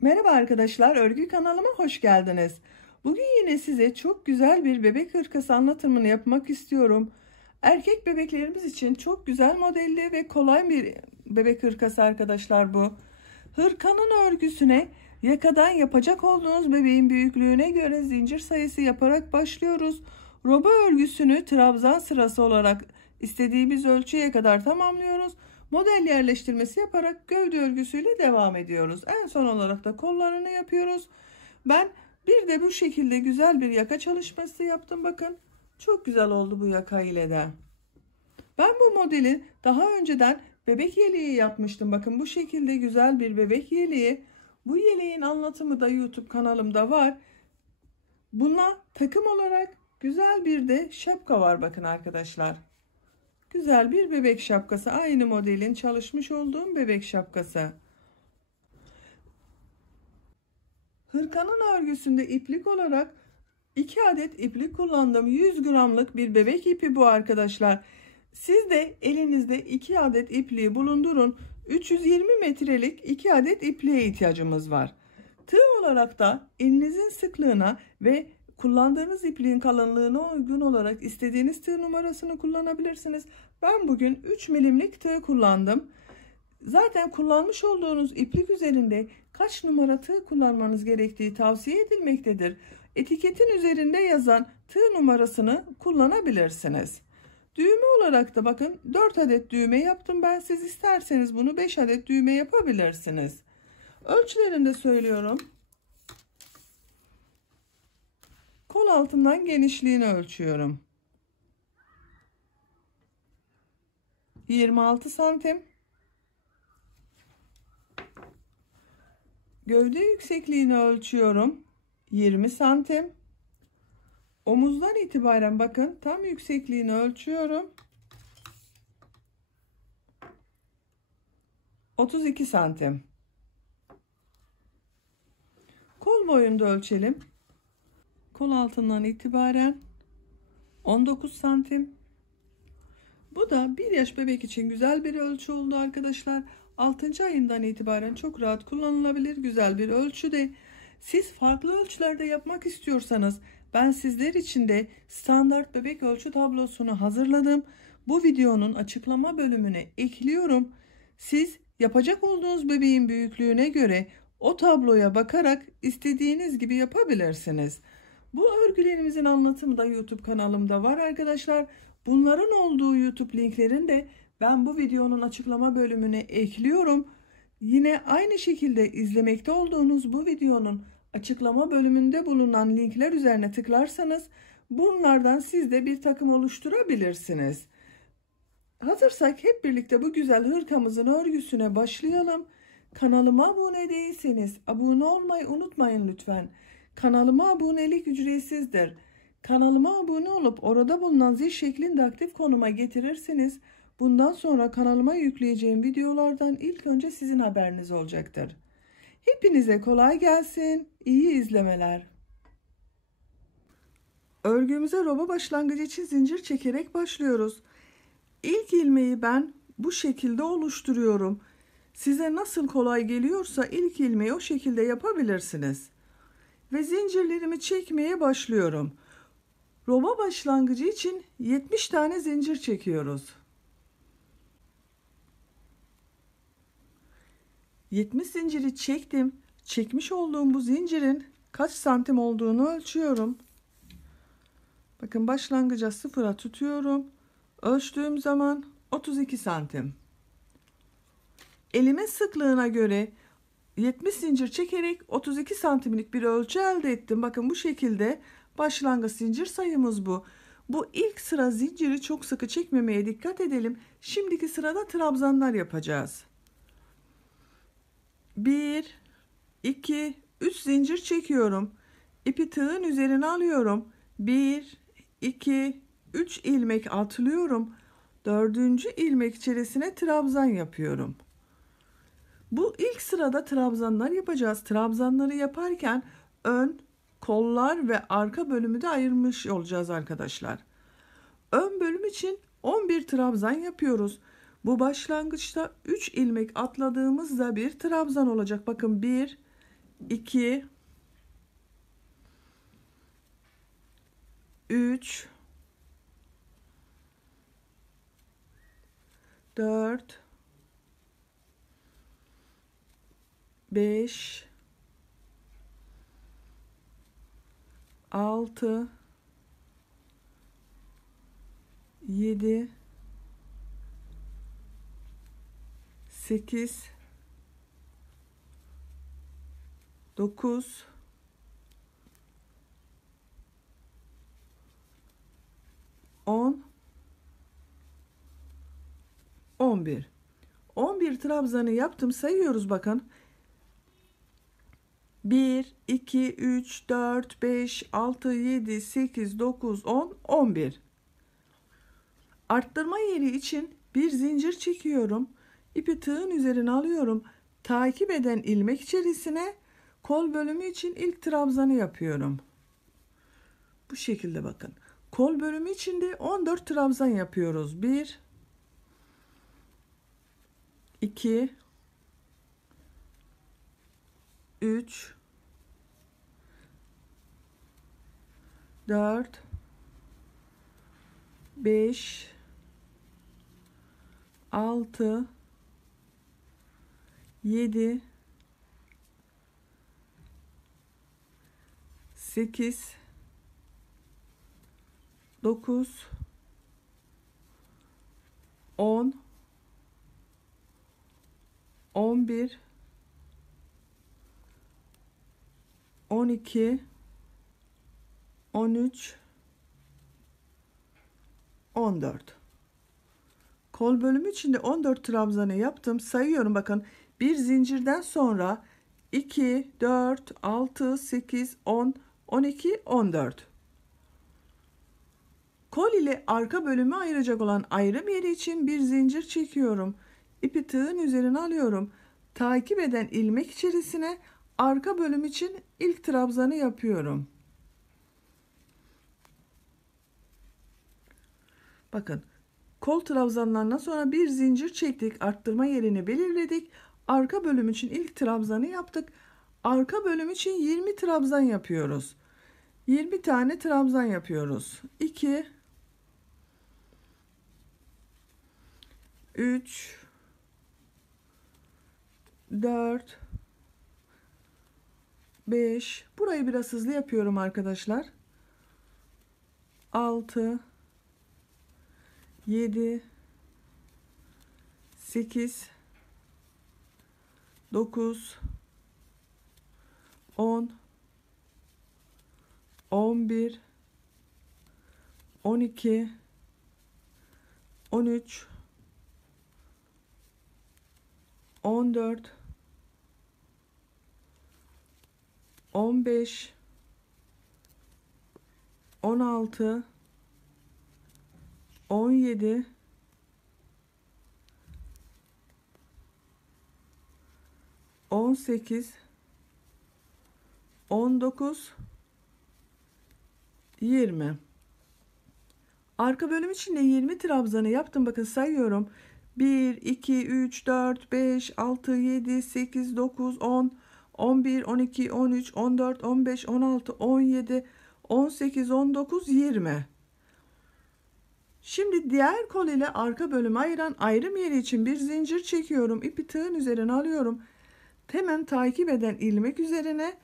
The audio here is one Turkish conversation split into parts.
Merhaba arkadaşlar, örgü kanalıma hoş geldiniz. Bugün yine size çok güzel bir bebek hırkası anlatımını yapmak istiyorum. Erkek bebeklerimiz için çok güzel modelli ve kolay bir bebek hırkası arkadaşlar bu. Hırkanın örgüsüne yakadan yapacak olduğunuz bebeğin büyüklüğüne göre zincir sayısı yaparak başlıyoruz. Roba örgüsünü trabzan sırası olarak istediğimiz ölçüye kadar tamamlıyoruz. Model yerleştirmesi yaparak gövde örgüsüyle devam ediyoruz. En son olarak da kollarını yapıyoruz. Ben bir de bu şekilde güzel bir yaka çalışması yaptım. Bakın çok güzel oldu bu yaka ile de. Ben bu modeli daha önceden bebek yeleği yapmıştım. Bakın bu şekilde güzel bir bebek yeleği. Bu yeleğin anlatımı da YouTube kanalımda var. Buna takım olarak güzel bir de şapka var bakın arkadaşlar. Güzel bir bebek şapkası. Aynı modelin çalışmış olduğum bebek şapkası. Hırkanın örgüsünde iplik olarak 2 adet iplik kullandım. 100 gramlık bir bebek ipi bu arkadaşlar. Siz de elinizde 2 adet ipliği bulundurun. 320 metrelik 2 adet ipliğe ihtiyacımız var. Tığ olarak da elinizin sıklığına ve kullandığınız ipliğin kalınlığına uygun olarak istediğiniz tığ numarasını kullanabilirsiniz. Ben bugün 3 milimlik tığ kullandım. Zaten kullanmış olduğunuz iplik üzerinde kaç numara tığ kullanmanız gerektiği tavsiye edilmektedir. Etiketin üzerinde yazan tığ numarasını kullanabilirsiniz. Düğme olarak da bakın 4 adet düğme yaptım ben. Siz isterseniz bunu 5 adet düğme yapabilirsiniz. Ölçülerini de söylüyorum. Kol altından genişliğini ölçüyorum. 26 santim. Gövde yüksekliğini ölçüyorum. 20 santim. Omuzdan itibaren bakın tam yüksekliğini ölçüyorum. 32 santim. Kol boyunu da ölçelim. Kol altından itibaren 19 santim. Bu da 1 yaş bebek için güzel bir ölçü oldu arkadaşlar. 6. ayından itibaren çok rahat kullanılabilir güzel bir ölçüde. Siz farklı ölçülerde yapmak istiyorsanız ben sizler için de standart bebek ölçü tablosunu hazırladım. Bu videonun açıklama bölümüne ekliyorum. Siz yapacak olduğunuz bebeğin büyüklüğüne göre o tabloya bakarak istediğiniz gibi yapabilirsiniz. Bu örgülerimizin anlatımı da YouTube kanalımda var arkadaşlar. Bunların olduğu YouTube linklerini de ben bu videonun açıklama bölümüne ekliyorum. Yine aynı şekilde izlemekte olduğunuz bu videonun açıklama bölümünde bulunan linkler üzerine tıklarsanız bunlardan siz de bir takım oluşturabilirsiniz. Hazırsak hep birlikte bu güzel hırkamızın örgüsüne başlayalım. Kanalıma abone değilseniz abone olmayı unutmayın lütfen. Kanalıma abonelik ücretsizdir. Kanalıma abone olup orada bulunan zil şeklinde aktif konuma getirirseniz bundan sonra kanalıma yükleyeceğim videolardan ilk önce sizin haberiniz olacaktır. Hepinize kolay gelsin. İyi izlemeler. Örgümüze roba başlangıcı için zincir çekerek başlıyoruz. İlk ilmeği ben bu şekilde oluşturuyorum. Size nasıl kolay geliyorsa ilk ilmeği o şekilde yapabilirsiniz. Ve zincirlerimi çekmeye başlıyorum. Roba başlangıcı için 70 tane zincir çekiyoruz. 70 zinciri çektim. Çekmiş olduğum bu zincirin kaç santim olduğunu ölçüyorum. Bakın başlangıca sıfıra tutuyorum. Ölçtüğüm zaman 32 santim. Elimin sıklığına göre 70 zincir çekerek 32 santimlik bir ölçü elde ettim. Bakın bu şekilde başlangıç zincir sayımız bu. Bu ilk sıra zinciri çok sıkı çekmemeye dikkat edelim. Şimdiki sırada trabzanlar yapacağız. 1, 2, 3 zincir çekiyorum. İpi tığın üzerine alıyorum. 1, 2, 3 ilmek atlıyorum. 4. ilmek içerisine trabzan yapıyorum. Bu ilk sırada trabzanlar yapacağız. Trabzanları yaparken ön, kollar ve arka bölümü de ayırmış olacağız arkadaşlar. Ön bölüm için 11 trabzan yapıyoruz. Bu başlangıçta 3 ilmek atladığımızda bir trabzan olacak. Bakın 1, 2, 3, 4, 5, 6, 7, 8, 9, 10, 11. 11 trabzanı yaptım. Sayıyoruz bakın. 1, 2, 3, 4, 5, 6, 7, 8, 9, 10, 11. Arttırma yeri için bir zincir çekiyorum. İpi tığın üzerine alıyorum. Takip eden ilmek içerisine kol bölümü için ilk trabzanı yapıyorum. Bu şekilde bakın. Kol bölümü için de 14 trabzan yapıyoruz. 1, 2, 3, 4, 5, 6, 7, 8, 9, 10, 11, 12, 13, 14. Kol bölümü içinde 14 trabzanı yaptım. Sayıyorum bakın. Bir zincirden sonra 2, 4, 6, 8, 10, 12, 14. Kol ile arka bölümü ayıracak olan ayrım yeri için bir zincir çekiyorum. İpi tığın üzerine alıyorum. Takip eden ilmek içerisine arka bölüm için ilk trabzanı yapıyorum. Bakın, kol trabzanlarından sonra bir zincir çektik. Arttırma yerini belirledik. Arka bölüm için ilk trabzanı yaptık. Arka bölüm için 20 trabzan yapıyoruz. 20 tane trabzan yapıyoruz. 2, 3, 4, 5. Burayı biraz hızlı yapıyorum arkadaşlar. 6, 7, 8, 9, 10, 11, 12, 13, 14, 15, 16, 17, 18, 19, 20. Arka bölüm için de 20 trabzanı yaptım. Bakın sayıyorum. 1, 2, 3, 4, 5, 6, 7, 8, 9, 10, 11, 12, 13, 14, 15, 16, 17, 18, 19, 20. Şimdi diğer kol ile arka bölümü ayıran ayrım yeri için bir zincir çekiyorum. İpi tığın üzerine alıyorum. Hemen takip eden ilmek üzerine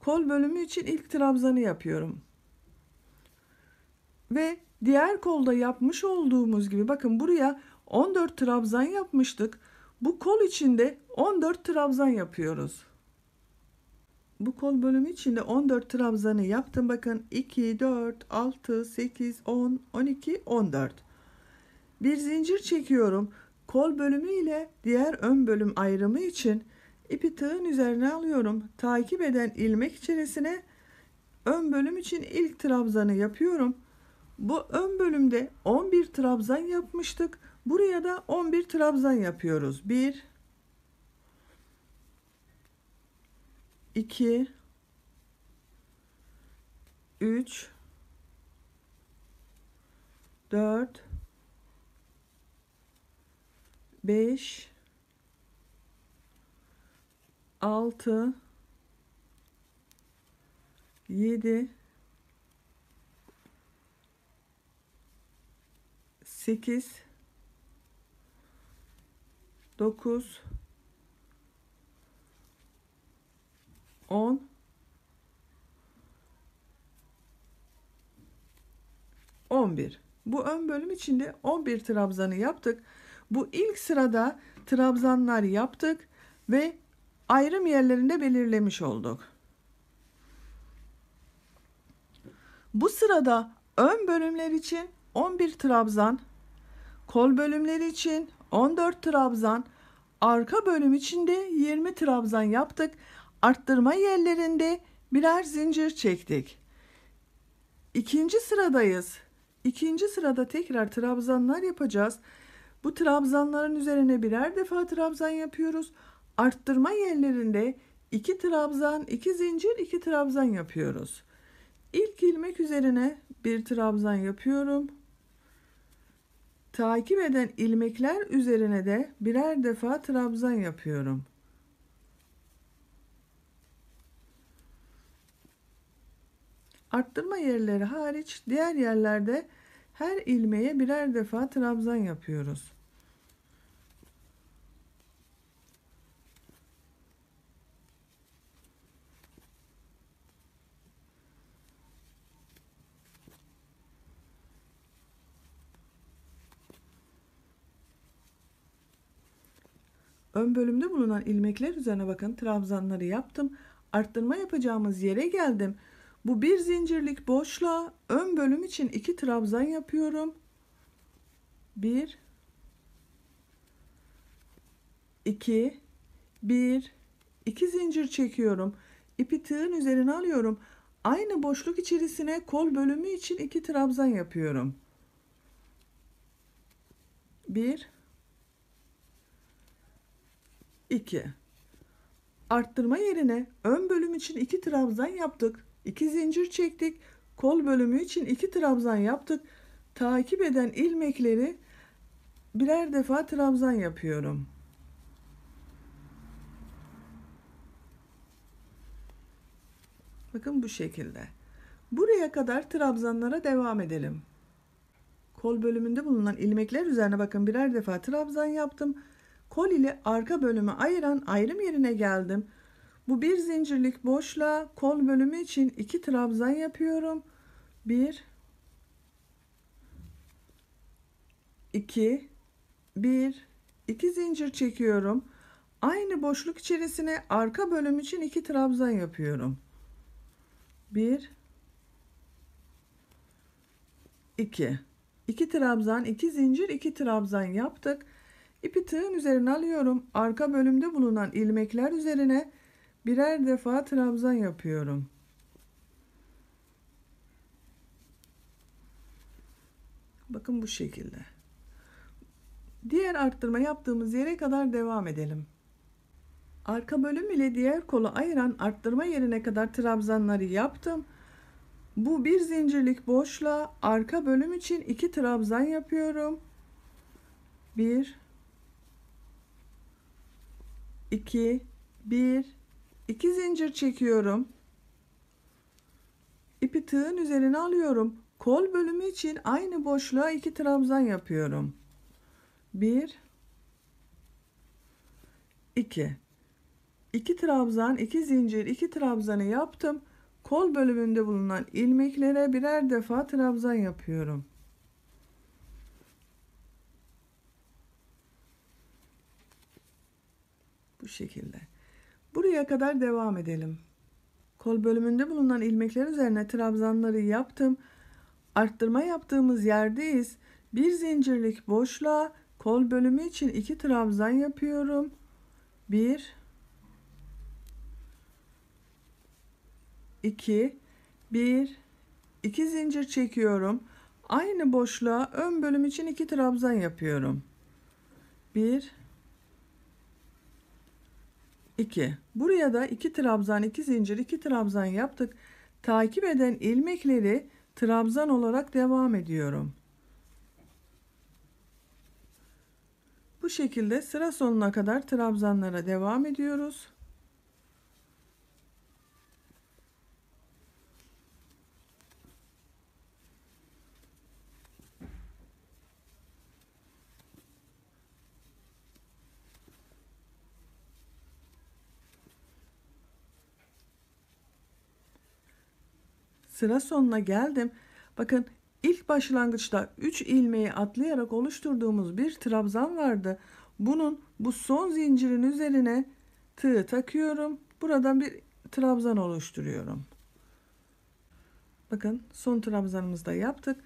kol bölümü için ilk trabzanı yapıyorum. Ve diğer kolda yapmış olduğumuz gibi bakın buraya 14 trabzan yapmıştık. Bu kol içinde 14 trabzan yapıyoruz. Bu kol bölümü içinde 14 trabzanı yaptım. Bakın 2, 4, 6, 8, 10, 12, 14. Bir zincir çekiyorum. Kol bölümü ile diğer ön bölüm ayrımı için ipi tığın üzerine alıyorum. Takip eden ilmek içerisine ön bölüm için ilk trabzanı yapıyorum. Bu ön bölümde 11 trabzan yapmıştık. Buraya da 11 trabzan yapıyoruz. 1, 2, 3, 4, 5, 6, 7, 8, 9, 10, 11. Bu ön bölüm içinde 11 trabzanı yaptık. Bu ilk sırada trabzanlar yaptık ve ayrım yerlerinde belirlemiş olduk. Bu sırada ön bölümler için 11 trabzan, kol bölümleri için 14 trabzan, arka bölüm için de 20 trabzan yaptık. Arttırma yerlerinde birer zincir çektik. İkinci sıradayız. İkinci sırada tekrar trabzanlar yapacağız. Bu trabzanların üzerine birer defa trabzan yapıyoruz. Arttırma yerlerinde 2 trabzan, 2 zincir, 2 trabzan yapıyoruz. İlk ilmek üzerine bir trabzan yapıyorum. Takip eden ilmekler üzerine de birer defa trabzan yapıyorum. Arttırma yerleri hariç diğer yerlerde her ilmeğe birer defa trabzan yapıyoruz. Ön bölümde bulunan ilmekler üzerine bakın, trabzanları yaptım. Arttırma yapacağımız yere geldim. Bu bir zincirlik boşluğa ön bölüm için 2 trabzan yapıyorum. 1, 2, 1, 2 zincir çekiyorum. İpi tığın üzerine alıyorum. Aynı boşluk içerisine kol bölümü için 2 trabzan yapıyorum. 1, 2. Arttırma yerine ön bölüm için 2 trabzan yaptık. 2 zincir çektik. Kol bölümü için 2 trabzan yaptık. Takip eden ilmekleri birer defa trabzan yapıyorum. Bakın bu şekilde. Buraya kadar trabzanlara devam edelim. Kol bölümünde bulunan ilmekler üzerine bakın, birer defa trabzan yaptım. Kol ile arka bölümü ayıran ayrım yerine geldim. Bu bir zincirlik boşluğa kol bölümü için 2 trabzan yapıyorum. 1, 2, 1, 2 zincir çekiyorum. Aynı boşluk içerisine arka bölüm için 2 trabzan yapıyorum. 1, 2. 2 trabzan, 2 zincir, 2 trabzan yaptık. İpi tığın üzerine alıyorum. Arka bölümde bulunan ilmekler üzerine birer defa trabzan yapıyorum. Bakın bu şekilde. Diğer arttırma yaptığımız yere kadar devam edelim. Arka bölüm ile diğer kolu ayıran arttırma yerine kadar trabzanları yaptım. Bu bir zincirlik boşluğa arka bölüm için 2 trabzan yapıyorum. 1, 2, 1, 2 zincir çekiyorum. İpi tığın üzerine alıyorum. Kol bölümü için aynı boşluğa 2 trabzan yapıyorum. 1, 2. 2 trabzan, 2 zincir, 2 trabzanı yaptım. Kol bölümünde bulunan ilmeklere birer defa trabzan yapıyorum. Bu şekilde. Buraya kadar devam edelim. Kol bölümünde bulunan ilmekler üzerine trabzanları yaptım. Arttırma yaptığımız yerdeyiz. Bir zincirlik boşluğa kol bölümü için 2 trabzan yapıyorum. 1, 2, 1, 2 zincir çekiyorum. Aynı boşluğa ön bölüm için 2 trabzan yapıyorum. 1, 2. Buraya da 2 trabzan, 2 zincir, 2 trabzan yaptık. Takip eden ilmekleri trabzan olarak devam ediyorum. Bu şekilde sıra sonuna kadar trabzanlara devam ediyoruz. Sıra sonuna geldim. Bakın ilk başlangıçta 3 ilmeği atlayarak oluşturduğumuz bir trabzan vardı. Bu son zincirin üzerine tığ takıyorum. Buradan bir trabzan oluşturuyorum. Bakın son trabzanımızı da yaptık.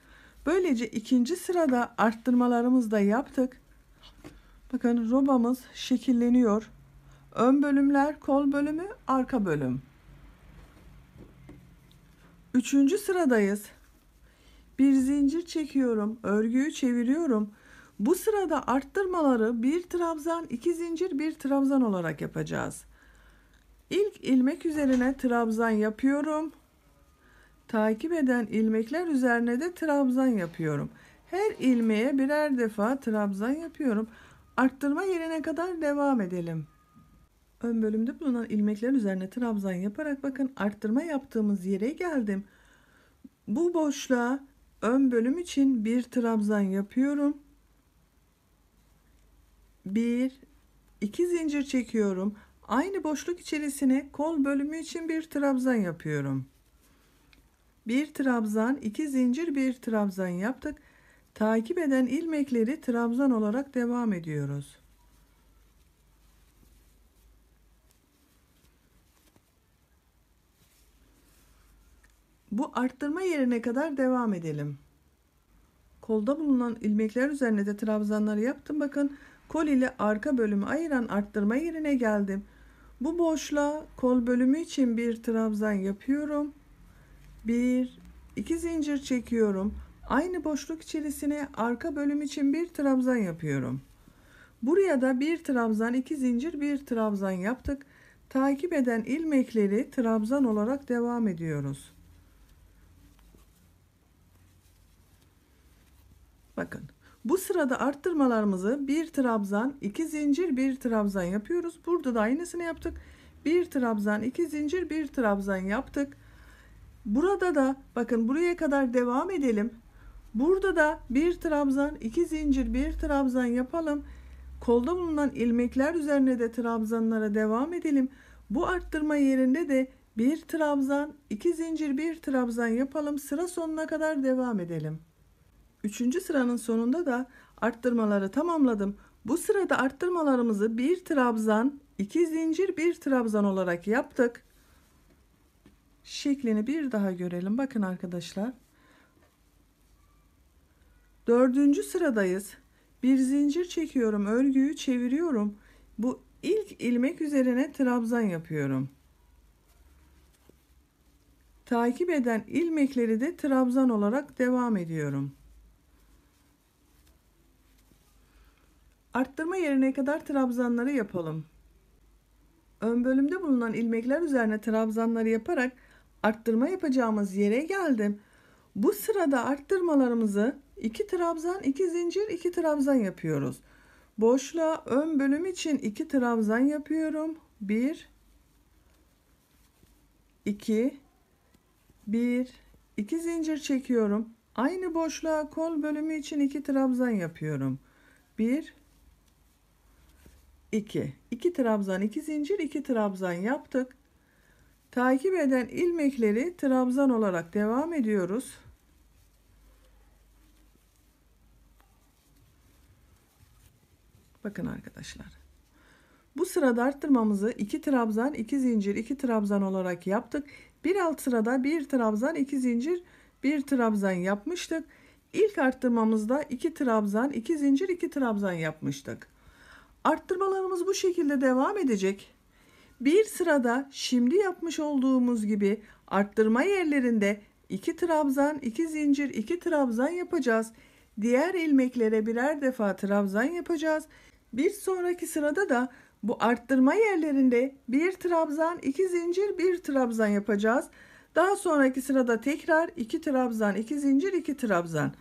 Böylece ikinci sırada arttırmalarımızı da yaptık. Bakın robamız şekilleniyor. Ön bölümler, kol bölümü, arka bölüm. Üçüncü sıradayız. Bir zincir çekiyorum, örgüyü çeviriyorum. Bu sırada arttırmaları bir trabzan, iki zincir, bir trabzan olarak yapacağız. İlk ilmek üzerine trabzan yapıyorum. Takip eden ilmekler üzerine de trabzan yapıyorum. Her ilmeğe birer defa trabzan yapıyorum. Arttırma yerine kadar devam edelim. Ön bölümde bulunan ilmekler üzerine trabzan yaparak bakın arttırma yaptığımız yere geldim. Bu boşluğa ön bölüm için bir trabzan yapıyorum. Bir, iki zincir çekiyorum. Aynı boşluk içerisine kol bölümü için bir trabzan yapıyorum. Bir trabzan, iki zincir, bir trabzan yaptık. Takip eden ilmekleri trabzan olarak devam ediyoruz. Bu arttırma yerine kadar devam edelim. Kolda bulunan ilmekler üzerine de trabzanları yaptım. Bakın kol ile arka bölümü ayıran arttırma yerine geldim. Bu boşluğa kol bölümü için bir trabzan yapıyorum. Bir, iki zincir çekiyorum. Aynı boşluk içerisine arka bölüm için bir trabzan yapıyorum. Buraya da bir trabzan, iki zincir, bir trabzan yaptık. Takip eden ilmekleri trabzan olarak devam ediyoruz. Bakın bu sırada arttırmalarımızı bir trabzan, iki zincir, bir trabzan yapıyoruz. Burada da aynısını yaptık. Bir trabzan, iki zincir, bir trabzan yaptık. Burada da bakın buraya kadar devam edelim. Burada da bir trabzan, iki zincir, bir trabzan yapalım. Kolda bulunan ilmekler üzerine de trabzanlara devam edelim. Bu arttırma yerinde de bir trabzan, iki zincir, bir trabzan yapalım. Sıra sonuna kadar devam edelim. Üçüncü sıranın sonunda da arttırmaları tamamladım. Bu sırada arttırmalarımızı bir trabzan, iki zincir, bir trabzan olarak yaptık. Şeklini bir daha görelim. Bakın arkadaşlar. Dördüncü sıradayız. Bir zincir çekiyorum, örgüyü çeviriyorum. Bu ilk ilmek üzerine trabzan yapıyorum. Takip eden ilmekleri de trabzan olarak devam ediyorum. Arttırma yerine kadar trabzanları yapalım. Ön bölümde bulunan ilmekler üzerine trabzanları yaparak arttırma yapacağımız yere geldim. Bu sırada arttırmalarımızı 2 trabzan, 2 zincir, 2 trabzan yapıyoruz. Boşluğa ön bölüm için 2 trabzan yapıyorum. 1 2 1 2 zincir çekiyorum. Aynı boşluğa kol bölümü için 2 trabzan yapıyorum. 1 2 2 trabzan, 2 zincir, 2 trabzan yaptık. Takip eden ilmekleri trabzan olarak devam ediyoruz. Bakın arkadaşlar. Bu sırada arttırmamızı 2 trabzan, 2 zincir, 2 trabzan olarak yaptık. Bir alt sırada 1 trabzan, 2 zincir, 1 trabzan yapmıştık. İlk arttırmamızda 2 trabzan, 2 zincir, 2 trabzan yapmıştık. Arttırmalarımız bu şekilde devam edecek. Bir sırada şimdi yapmış olduğumuz gibi arttırma yerlerinde 2 trabzan, 2 zincir, 2 trabzan yapacağız. Diğer ilmeklere birer defa trabzan yapacağız. Bir sonraki sırada da bu arttırma yerlerinde 1 trabzan, 2 zincir, 1 trabzan yapacağız. Daha sonraki sırada tekrar 2 trabzan, 2 zincir, 2 trabzan.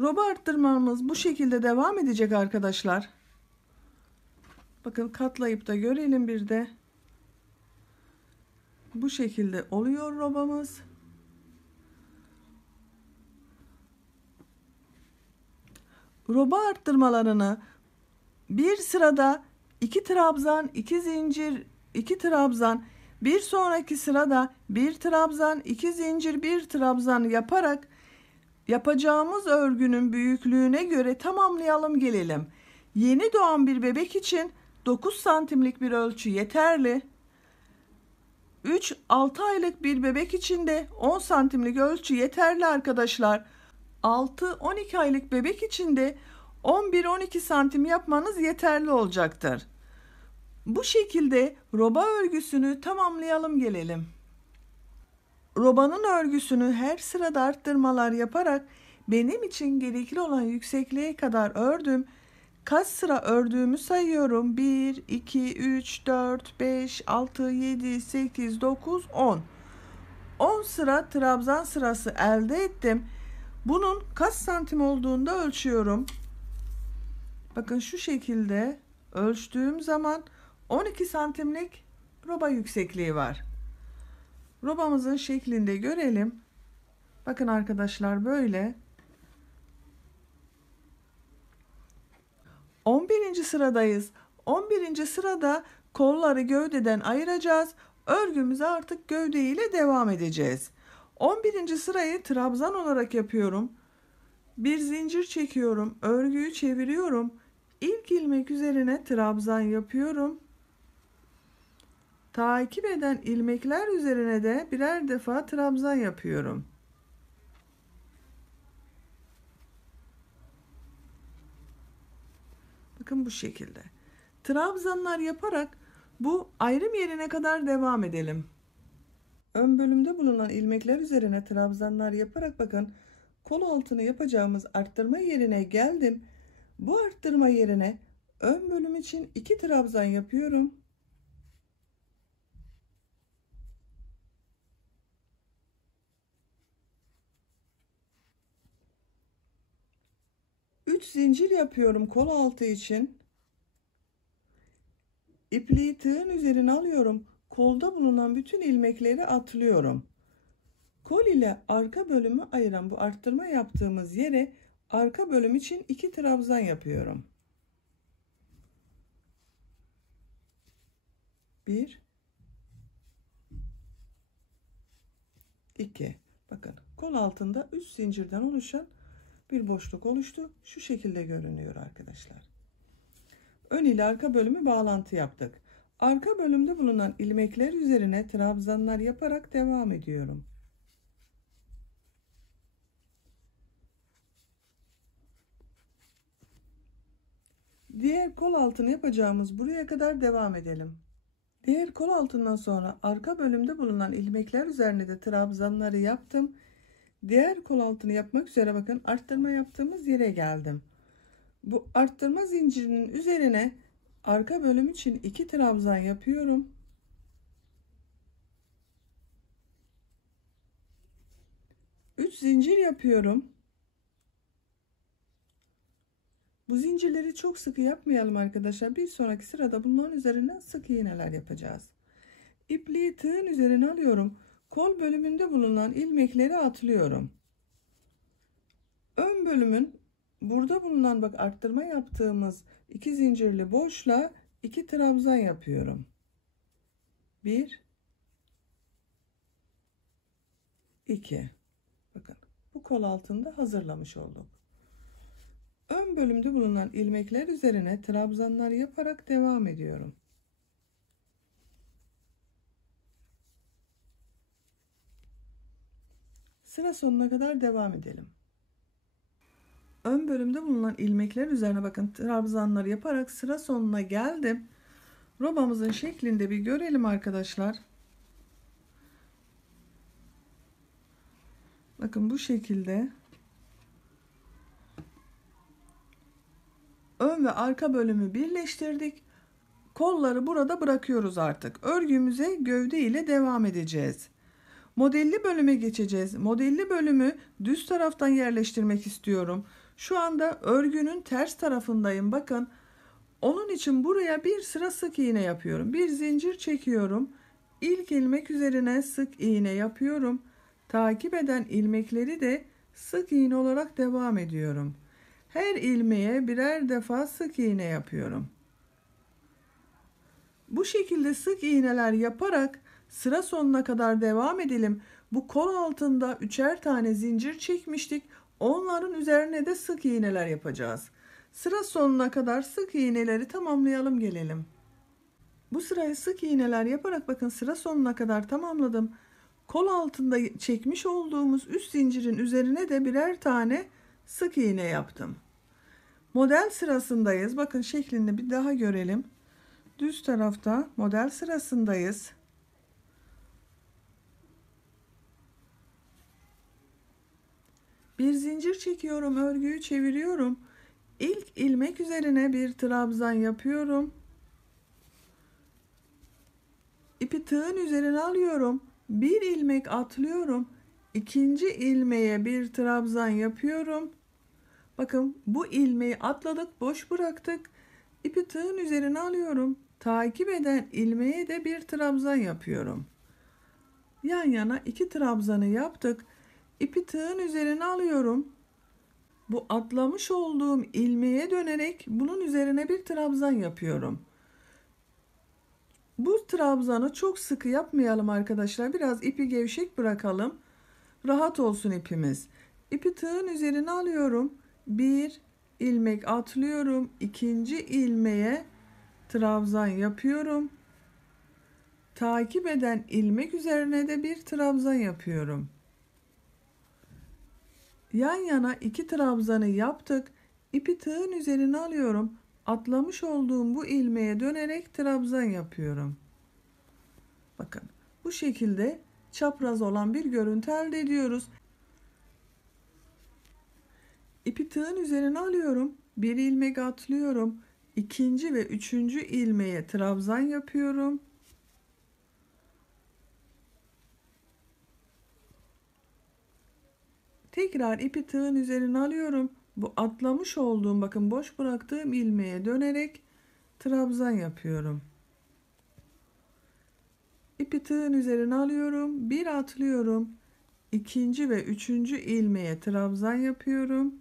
Roba arttırmamız bu şekilde devam edecek arkadaşlar. Bakın katlayıp da görelim bir de. Bu şekilde oluyor robamız. Roba arttırmalarını bir sırada 2 trabzan, 2 zincir, 2 trabzan, Bir sonraki sırada bir trabzan, 2 zincir, bir trabzan yaparak yapacağımız örgünün büyüklüğüne göre tamamlayalım gelelim. Yeni doğan bir bebek için 9 santimlik bir ölçü yeterli. 3-6 aylık bir bebek için de 10 santimlik ölçü yeterli arkadaşlar. 6-12 aylık bebek için de 11-12 santim yapmanız yeterli olacaktır. Bu şekilde roba örgüsünü tamamlayalım gelelim. Robanın örgüsünü her sırada arttırmalar yaparak benim için gerekli olan yüksekliğe kadar ördüm. Kaç sıra ördüğümü sayıyorum. 1, 2, 3, 4, 5, 6, 7, 8, 9, 10. 10 sıra trabzan sırası elde ettim. Bunun kaç santim olduğunu da ölçüyorum. Bakın şu şekilde ölçtüğüm zaman 12 santimlik roba yüksekliği var. Robamızın şeklinde görelim. Bakın arkadaşlar böyle. 11. sıradayız. 11. sırada kolları gövdeden ayıracağız. Örgümüze artık gövde ile devam edeceğiz. 11. sırayı trabzan olarak yapıyorum. Bir zincir çekiyorum. Örgüyü çeviriyorum. İlk ilmek üzerine trabzan yapıyorum. Takip eden ilmekler üzerine de birer defa trabzan yapıyorum. Bakın bu şekilde. Trabzanlar yaparak bu ayrım yerine kadar devam edelim. Ön bölümde bulunan ilmekler üzerine trabzanlar yaparak bakın kol altını yapacağımız arttırma yerine geldim. Bu arttırma yerine ön bölüm için 2 trabzan yapıyorum. Üç zincir yapıyorum kol altı için. İpliği tığın üzerine alıyorum. Kolda bulunan bütün ilmekleri atlıyorum. Kol ile arka bölümü ayıran bu arttırma yaptığımız yere arka bölüm için 2 trabzan yapıyorum. 1 2. Bakın kol altında 3 zincirden oluşan bir boşluk oluştu. Şu şekilde görünüyor arkadaşlar. Ön ile arka bölümü bağlantı yaptık. Arka bölümde bulunan ilmekler üzerine trabzanlar yaparak devam ediyorum. Diğer kol altını yapacağımız buraya kadar devam edelim. Diğer kol altından sonra arka bölümde bulunan ilmekler üzerine de trabzanları yaptım. Diğer kol altını yapmak üzere bakın arttırma yaptığımız yere geldim. Bu arttırma zincirinin üzerine arka bölüm için 2 trabzan yapıyorum. Üç zincir yapıyorum. Bu zincirleri çok sıkı yapmayalım arkadaşlar. Bir sonraki sırada bunların üzerine sık iğneler yapacağız. İpliği tığın üzerine alıyorum. Kol bölümünde bulunan ilmekleri atlıyorum. Ön bölümün burada bulunan bak arttırma yaptığımız 2 zincirli boşluğa 2 trabzan yapıyorum. 1 2. Bakın bu kol altında hazırlamış olduk. Ön bölümde bulunan ilmekler üzerine trabzanlar yaparak devam ediyorum. Sıra sonuna kadar devam edelim. Ön bölümde bulunan ilmekler üzerine bakın trabzanları yaparak sıra sonuna geldim. Robamızın şeklinde bir görelim arkadaşlar. Bakın bu şekilde. Ön ve arka bölümü birleştirdik. Kolları burada bırakıyoruz artık. Örgümüze gövde ile devam edeceğiz. Modelli bölüme geçeceğiz. Modelli bölümü düz taraftan yerleştirmek istiyorum. Şu anda örgünün ters tarafındayım. Bakın. Onun için buraya bir sıra sık iğne yapıyorum. Bir zincir çekiyorum. İlk ilmek üzerine sık iğne yapıyorum. Takip eden ilmekleri de sık iğne olarak devam ediyorum. Her ilmeğe birer defa sık iğne yapıyorum. Bu şekilde sık iğneler yaparak Sıra sonuna kadar devam edelim. Bu kol altında 3'er tane zincir çekmiştik. Onların üzerine de sık iğneler yapacağız. Sıra sonuna kadar sık iğneleri tamamlayalım gelelim. Bu sırayı sık iğneler yaparak bakın sıra sonuna kadar tamamladım. Kol altında çekmiş olduğumuz üst zincirin üzerine de birer tane sık iğne yaptım. Model sırasındayız. Bakın şeklini bir daha görelim. Düz tarafta model sırasındayız. Bir zincir çekiyorum, örgüyü çeviriyorum. İlk ilmek üzerine bir trabzan yapıyorum. İpi tığın üzerine alıyorum. Bir ilmek atlıyorum. İkinci ilmeğe bir trabzan yapıyorum. Bakın bu ilmeği atladık, boş bıraktık. İpi tığın üzerine alıyorum. Takip eden ilmeğe de bir trabzan yapıyorum. Yan yana iki trabzanı yaptık. İpi tığın üzerine alıyorum. Bu atlamış olduğum ilmeğe dönerek bunun üzerine bir trabzan yapıyorum. Bu trabzanı çok sıkı yapmayalım arkadaşlar. Biraz ipi gevşek bırakalım. Rahat olsun ipimiz. İpi tığın üzerine alıyorum. Bir ilmek atlıyorum. İkinci ilmeğe trabzan yapıyorum. Takip eden ilmek üzerine de bir trabzan yapıyorum. Yan yana iki trabzanı yaptık. İpi tığın üzerine alıyorum. Atlamış olduğum bu ilmeğe dönerek trabzan yapıyorum. Bakın bu şekilde çapraz olan bir görüntü elde ediyoruz. İpi tığın üzerine alıyorum. Bir ilmek atlıyorum. İkinci ve üçüncü ilmeğe trabzan yapıyorum. Tekrar ipi tığın üzerine alıyorum. Bu atlamış olduğum bakın boş bıraktığım ilmeğe dönerek trabzan yapıyorum. İpi tığın üzerine alıyorum. Bir atlıyorum. İkinci ve üçüncü ilmeğe trabzan yapıyorum.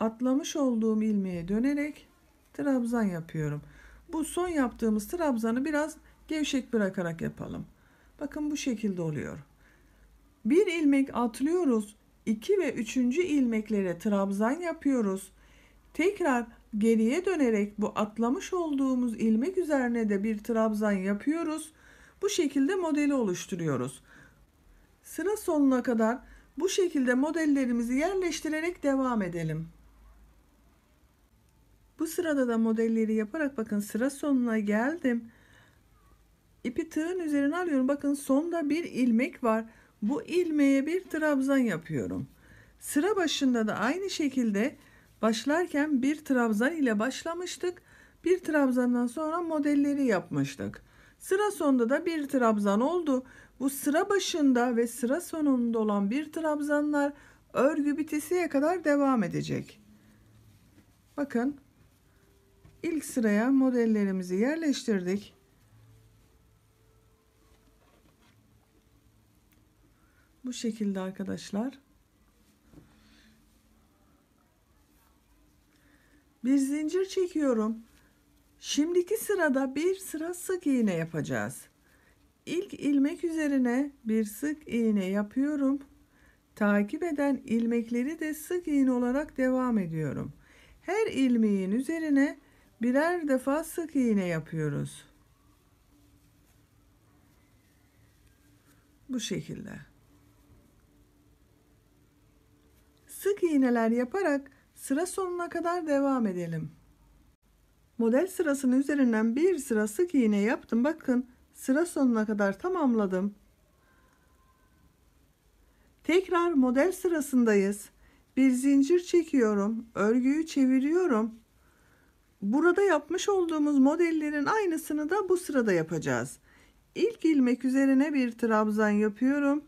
Atlamış olduğum ilmeğe dönerek trabzan yapıyorum. Bu son yaptığımız trabzanı biraz gevşek bırakarak yapalım. Bakın bu şekilde oluyor. Bir ilmek atlıyoruz. 2 ve 3. ilmeklere trabzan yapıyoruz. Tekrar geriye dönerek bu atlamış olduğumuz ilmek üzerine de bir trabzan yapıyoruz. Bu şekilde modeli oluşturuyoruz. Sıra sonuna kadar bu şekilde modellerimizi yerleştirerek devam edelim. Bu sırada da modelleri yaparak bakın sıra sonuna geldim. İpi tığın üzerine alıyorum. Bakın sonda bir ilmek var. Bu ilmeğe bir trabzan yapıyorum. Sıra başında da aynı şekilde başlarken bir trabzan ile başlamıştık. Bir trabzandan sonra modelleri yapmıştık. Sıra sonunda da bir trabzan oldu. Bu sıra başında ve sıra sonunda olan bir trabzanlar örgü bitesiye kadar devam edecek. Bakın ilk sıraya modellerimizi yerleştirdik. Bu şekilde arkadaşlar. Bir zincir çekiyorum. Şimdiki sırada bir sıra sık iğne yapacağız. İlk ilmek üzerine bir sık iğne yapıyorum. Takip eden ilmekleri de sık iğne olarak devam ediyorum. Her ilmeğin üzerine birer defa sık iğne yapıyoruz. Bu şekilde. Sık iğneler yaparak sıra sonuna kadar devam edelim. Model sırasının üzerinden bir sıra sık iğne yaptım. Bakın sıra sonuna kadar tamamladım. Tekrar model sırasındayız. Bir zincir çekiyorum. Örgüyü çeviriyorum. Burada yapmış olduğumuz modellerin aynısını da bu sırada yapacağız. İlk ilmek üzerine bir trabzan yapıyorum.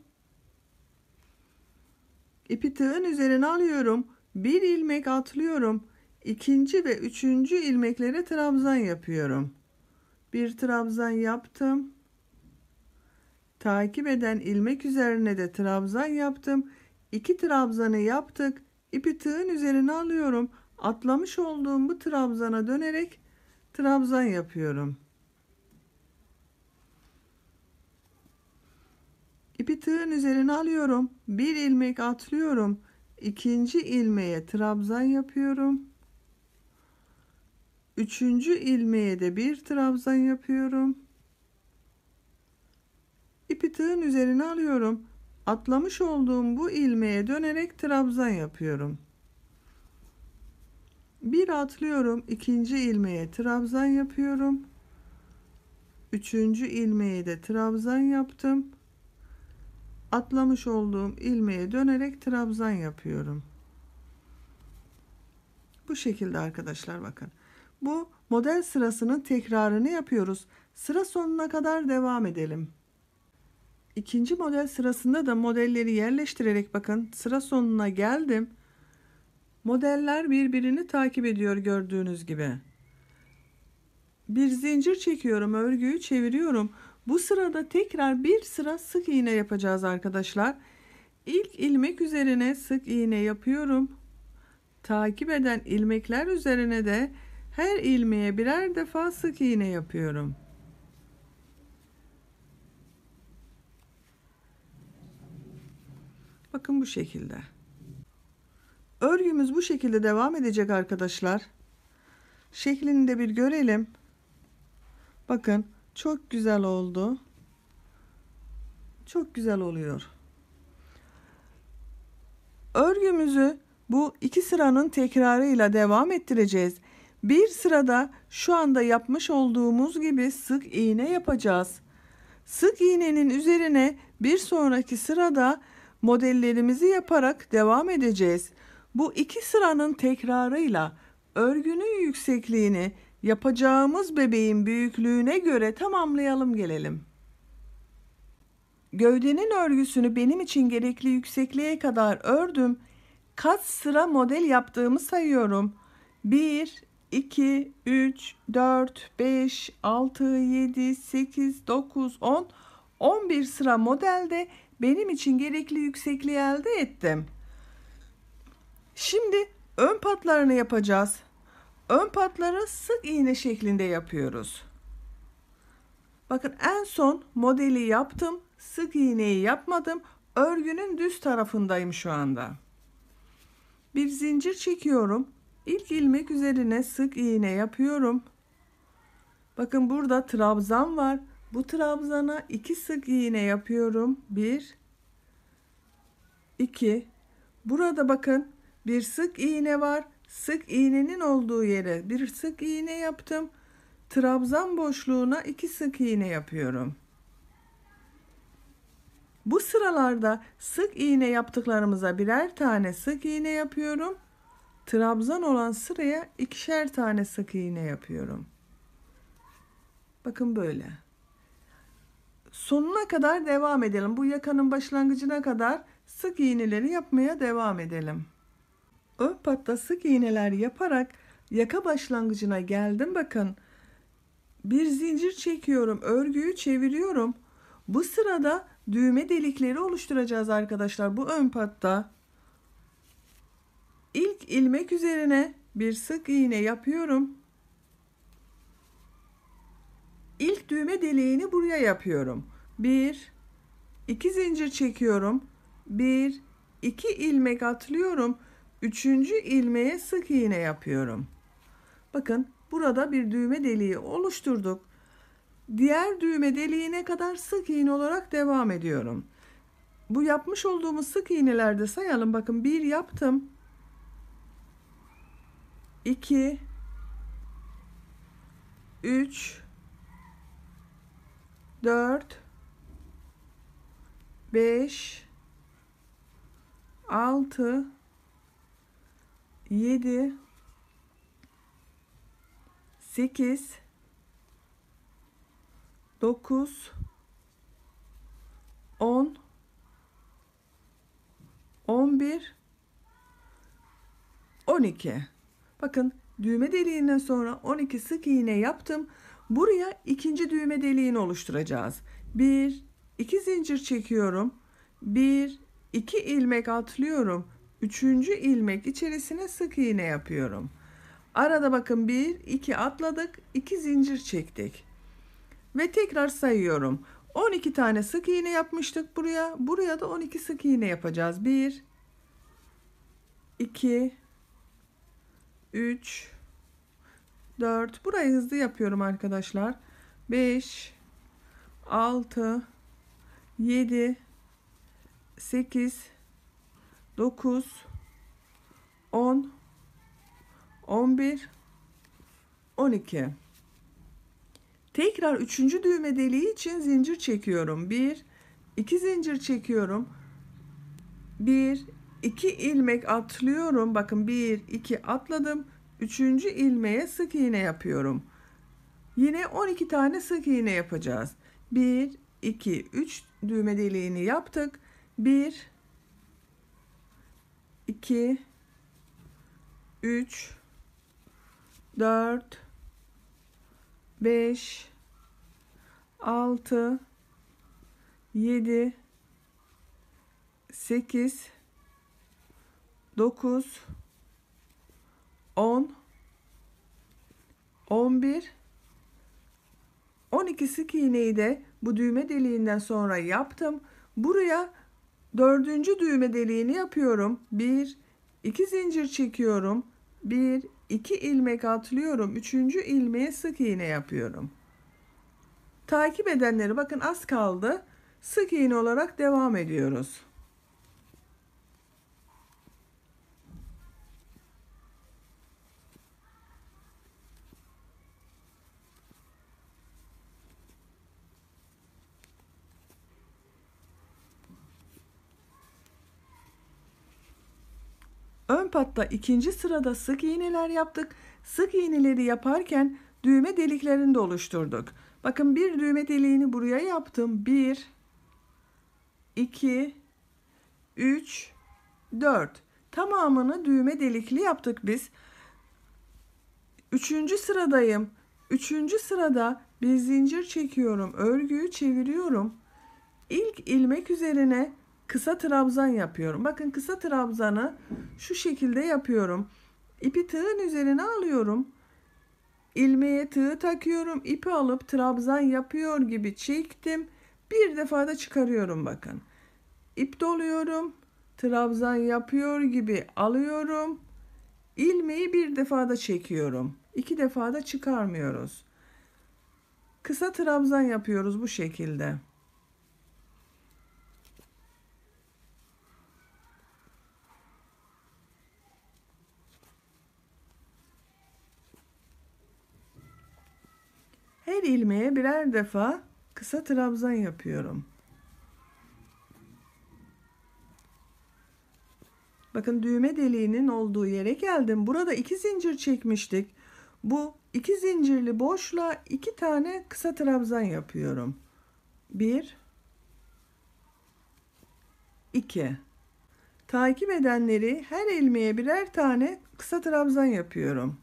İpi tığın üzerine alıyorum. Bir ilmek atlıyorum. İkinci ve üçüncü ilmeklere trabzan yapıyorum. Bir trabzan yaptım. Takip eden ilmek üzerine de trabzan yaptım. İki trabzanı yaptık. İpi tığın üzerine alıyorum. Atlamış olduğum bu trabzana dönerek trabzan yapıyorum. İpi tığın üzerine alıyorum. Bir ilmek atlıyorum. İkinci ilmeğe trabzan yapıyorum. Üçüncü ilmeğe de bir trabzan yapıyorum. İpi tığın üzerine alıyorum. Atlamış olduğum bu ilmeğe dönerek trabzan yapıyorum. Bir atlıyorum, ikinci ilmeğe trabzan yapıyorum. Üçüncü ilmeğe de trabzan yaptım. Atlamış olduğum ilmeğe dönerek trabzan yapıyorum. Bu şekilde arkadaşlar, bakın. Bu model sırasının tekrarını yapıyoruz. Sıra sonuna kadar devam edelim. İkinci model sırasında da modelleri yerleştirerek bakın sıra sonuna geldim. Modeller birbirini takip ediyor gördüğünüz gibi. Bir zincir çekiyorum, örgüyü çeviriyorum. Bu sırada tekrar bir sıra sık iğne yapacağız arkadaşlar. İlk ilmek üzerine sık iğne yapıyorum. Takip eden ilmekler üzerine de her ilmeğe birer defa sık iğne yapıyorum. Bakın bu şekilde. Örgümüz bu şekilde devam edecek arkadaşlar. Şeklini de bir görelim. Bakın çok güzel oldu. Çok güzel oluyor. Örgümüzü bu iki sıranın tekrarıyla devam ettireceğiz. Bir sırada şu anda yapmış olduğumuz gibi sık iğne yapacağız. Sık iğnenin üzerine bir sonraki sırada modellerimizi yaparak devam edeceğiz. Bu iki sıranın tekrarıyla örgünün yüksekliğini yapacağımız bebeğin büyüklüğüne göre tamamlayalım gelelim. Gövdenin örgüsünü benim için gerekli yüksekliğe kadar ördüm. Kaç sıra model yaptığımı sayıyorum. 1, 2, 3, 4, 5, 6, 7, 8, 9, 10, 11 sıra modelde benim için gerekli yüksekliği elde ettim. Şimdi ön patlarını yapacağız. Ön patları sık iğne şeklinde yapıyoruz. Bakın en son modeli yaptım. Sık iğneyi yapmadım. Örgünün düz tarafındayım şu anda. Bir zincir çekiyorum. İlk ilmek üzerine sık iğne yapıyorum. Bakın burada trabzan var. Bu trabzana 2 sık iğne yapıyorum. 1 2. Burada bakın bir sık iğne var. Sık iğnenin olduğu yere bir sık iğne yaptım. Trabzan boşluğuna 2 sık iğne yapıyorum. Bu sıralarda sık iğne yaptıklarımıza birer tane sık iğne yapıyorum. Trabzan olan sıraya 2'şer tane sık iğne yapıyorum. Bakın böyle. Sonuna kadar devam edelim. Bu yakanın başlangıcına kadar sık iğneleri yapmaya devam edelim. Ön patta sık iğneler yaparak yaka başlangıcına geldim. Bakın. Bir zincir çekiyorum, örgüyü çeviriyorum. Bu sırada düğme delikleri oluşturacağız arkadaşlar. Bu ön patta ilk ilmek üzerine bir sık iğne yapıyorum. İlk düğme deliğini buraya yapıyorum. 1 2 zincir çekiyorum. 1 2 ilmek atlıyorum. Üçüncü ilmeğe sık iğne yapıyorum. Bakın burada bir düğme deliği oluşturduk. Diğer düğme deliğine kadar sık iğne olarak devam ediyorum. Bu yapmış olduğumuz sık iğnelerde sayalım. Bakın 1 yaptım. 2 3 4 5 6 7 8 9 10 11 12. Bakın düğme deliğinden sonra 12 sık iğne yaptım. Buraya ikinci düğme deliğini oluşturacağız. 1 2 zincir çekiyorum. 1 2 ilmek atlıyorum. Üçüncü ilmek içerisine sık iğne yapıyorum. Arada bakın 1, 2 atladık, 2 zincir çektik. Ve tekrar sayıyorum. 12 tane sık iğne yapmıştık buraya. Buraya da 12 sık iğne yapacağız. 1, 2, 3, 4. Burayı hızlı yapıyorum arkadaşlar. 5, 6, 7, 8, 9, 10, 11, 12. Tekrar üçüncü düğme deliği için zincir çekiyorum. 1, 2 zincir çekiyorum. 1, 2 ilmek atlıyorum. Bakın 1, 2 atladım. Üçüncü ilmeğe sık iğne yapıyorum. Yine 12 tane sık iğne yapacağız. 1, 2, 3 düğme deliğini yaptık. 1, 2, 3, 4, 5, 6, 7, 8, 9, 10, 11, 12 sık iğneyi de bu düğme deliğinden sonra yaptım. Buraya dördüncü düğme deliğini yapıyorum. 1, 2 zincir çekiyorum. 1, 2 ilmek atlıyorum. Üçüncü ilmeğe sık iğne yapıyorum. Takip edenleri bakın az kaldı. Sık iğne olarak devam ediyoruz. Ön patta ikinci sırada sık iğneler yaptık. Sık iğneleri yaparken düğme deliklerini de oluşturduk. Bakın bir düğme deliğini buraya yaptım. 1, 2, 3, 4. Tamamını düğme delikli yaptık biz. Üçüncü sıradayım. Üçüncü sırada bir zincir çekiyorum. Örgüyü çeviriyorum. İlk ilmek üzerine kısa trabzan yapıyorum. Bakın kısa trabzanı şu şekilde yapıyorum. İpi tığın üzerine alıyorum. İlmeğe tığ takıyorum. İpi alıp trabzan yapıyor gibi çektim. Bir defa da çıkarıyorum bakın. İp doluyorum. Trabzan yapıyor gibi alıyorum. İlmeği bir defa da çekiyorum. 2 defa da çıkarmıyoruz. Kısa trabzan yapıyoruz bu şekilde. Her ilmeğe birer defa kısa trabzan yapıyorum. Bakın düğme deliğinin olduğu yere geldim. Burada 2 zincir çekmiştik. Bu 2 zincirli boşluğa 2 tane kısa trabzan yapıyorum. 1, 2. Takip edenleri her ilmeğe birer tane kısa trabzan yapıyorum.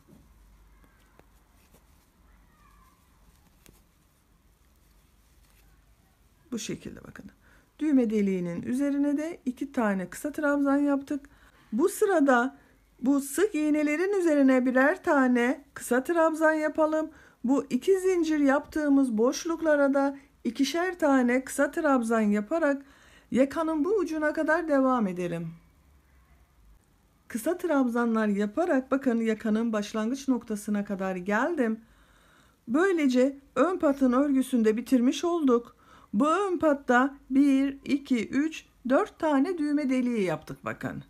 Bu şekilde bakın. Düğme deliğinin üzerine de 2 tane kısa trabzan yaptık. Bu sırada bu sık iğnelerin üzerine birer tane kısa trabzan yapalım. Bu 2 zincir yaptığımız boşluklara da 2'şer tane kısa trabzan yaparak yakanın bu ucuna kadar devam edelim. Kısa trabzanlar yaparak bakın yakanın başlangıç noktasına kadar geldim. Böylece ön patın örgüsünde bitirmiş olduk. Bu ön patta 1, 2, 3, 4 tane düğme deliği yaptık bakın.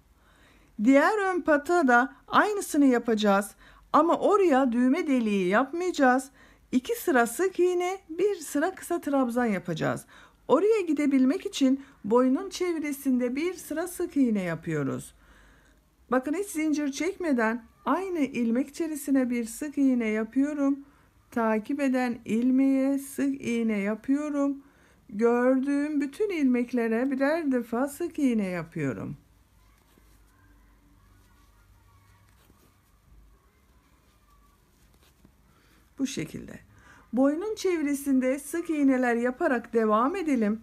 Diğer ön pata da aynısını yapacağız. Ama oraya düğme deliği yapmayacağız. 2 sıra sık iğne, 1 sıra kısa trabzan yapacağız. Oraya gidebilmek için boynun çevresinde 1 sıra sık iğne yapıyoruz. Bakın hiç zincir çekmeden aynı ilmek içerisine bir sık iğne yapıyorum. Takip eden ilmeğe sık iğne yapıyorum. Gördüğüm bütün ilmeklere birer defa sık iğne yapıyorum. Bu şekilde. Boynun çevresinde sık iğneler yaparak devam edelim.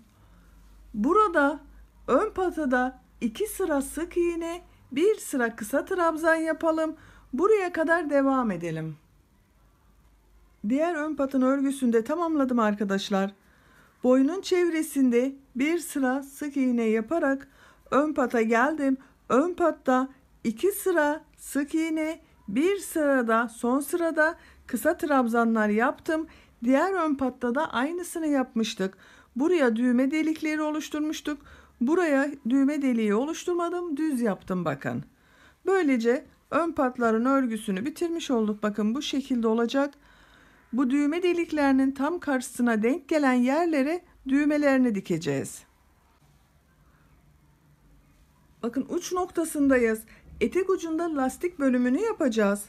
Burada ön patada 2 sıra sık iğne, Bir sıra kısa trabzan yapalım. Buraya kadar devam edelim. Diğer ön patın örgüsünü de tamamladım arkadaşlar. Boynun çevresinde bir sıra sık iğne yaparak ön pata geldim. Ön patta 2 sıra sık iğne, bir sırada son sırada kısa trabzanlar yaptım. Diğer ön patta da aynısını yapmıştık. Buraya düğme delikleri oluşturmuştuk. Buraya düğme deliği oluşturmadım, düz yaptım bakın. Böylece ön patların örgüsünü bitirmiş olduk. Bakın bu şekilde olacak. Bu düğme deliklerinin tam karşısına denk gelen yerlere düğmelerini dikeceğiz. Bakın uç noktasındayız. Etek ucunda lastik bölümünü yapacağız.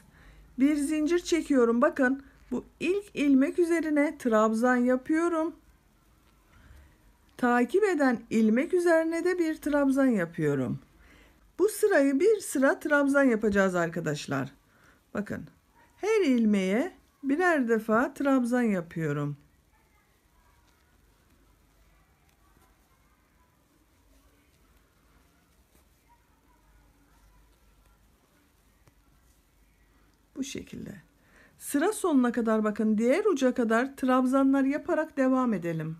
Bir zincir çekiyorum. Bakın bu ilk ilmek üzerine trabzan yapıyorum. Takip eden ilmek üzerine de bir trabzan yapıyorum. Bu sırayı bir sıra trabzan yapacağız arkadaşlar. Bakın her ilmeğe birer defa trabzan yapıyorum. Bu şekilde. Sıra sonuna kadar bakın diğer uca kadar trabzanlar yaparak devam edelim.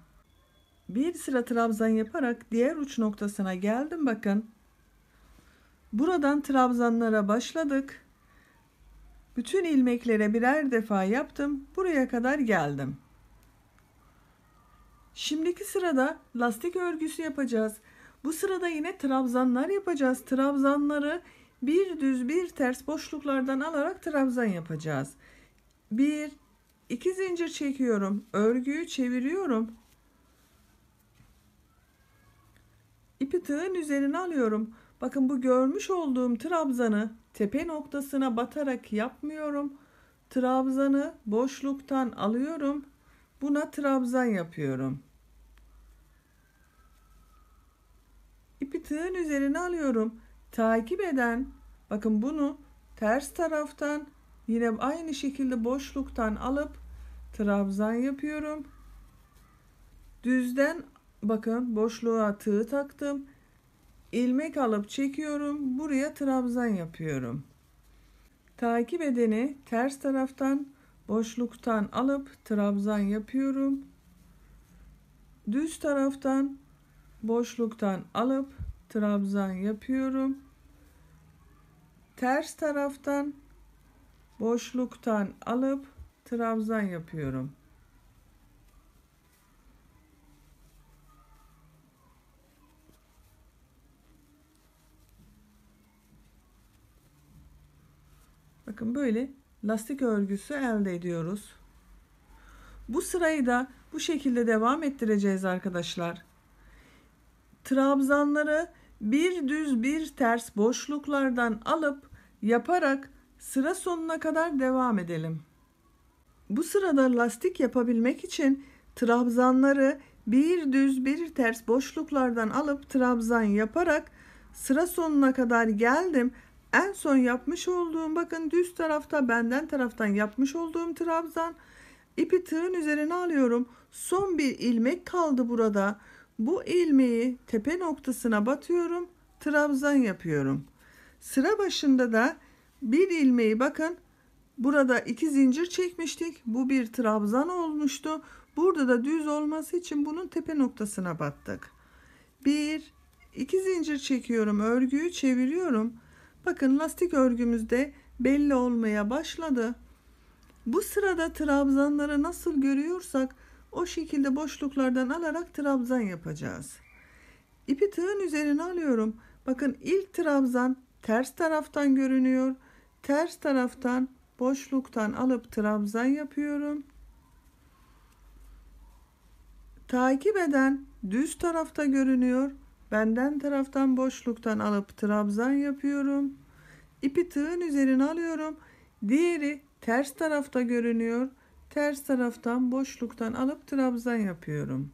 Bir sıra trabzan yaparak diğer uç noktasına geldim bakın. Buradan trabzanlara başladık. Bütün ilmeklere birer defa yaptım. Buraya kadar geldim. Şimdiki sırada lastik örgüsü yapacağız. Bu sırada yine trabzanlar yapacağız. Trabzanları bir düz bir ters boşluklardan alarak trabzan yapacağız. 1 2 zincir çekiyorum. Örgüyü çeviriyorum. İpi tığın üzerine alıyorum. Bakın bu görmüş olduğum trabzanı tepe noktasına batarak yapmıyorum. Trabzanı boşluktan alıyorum. Buna trabzan yapıyorum. İpi tığın üzerine alıyorum. Takip eden, bakın bunu ters taraftan yine aynı şekilde boşluktan alıp trabzan yapıyorum. Düzden bakın boşluğa tığ taktım. İlmek alıp çekiyorum. Buraya trabzan yapıyorum. Takip edeni ters taraftan boşluktan alıp trabzan yapıyorum. Düz taraftan boşluktan alıp trabzan yapıyorum. Ters taraftan boşluktan alıp trabzan yapıyorum. Bakın böyle lastik örgüsü elde ediyoruz. Bu sırayı da bu şekilde devam ettireceğiz arkadaşlar. Trabzanları bir düz bir ters boşluklardan alıp yaparak sıra sonuna kadar devam edelim. Bu sırada lastik yapabilmek için trabzanları bir düz bir ters boşluklardan alıp trabzan yaparak sıra sonuna kadar geldim. En son yapmış olduğum bakın düz tarafta benden taraftan yapmış olduğum trabzan, ipi tığın üzerine alıyorum. Son bir ilmek kaldı burada. Bu ilmeği tepe noktasına batıyorum. Trabzan yapıyorum. Sıra başında da bir ilmeği bakın burada 2 zincir çekmiştik. Bu bir trabzan olmuştu. Burada da düz olması için bunun tepe noktasına battık. 1 2 zincir çekiyorum. Örgüyü çeviriyorum. Bakın lastik örgümüzde belli olmaya başladı. Bu sırada trabzanları nasıl görüyorsak o şekilde boşluklardan alarak trabzan yapacağız. İpi tığın üzerine alıyorum. Bakın ilk trabzan ters taraftan görünüyor. Ters taraftan boşluktan alıp trabzan yapıyorum. Takip eden düz tarafta görünüyor. Benden taraftan boşluktan alıp trabzan yapıyorum. İpi tığın üzerine alıyorum. Diğeri ters tarafta görünüyor. Ters taraftan boşluktan alıp trabzan yapıyorum.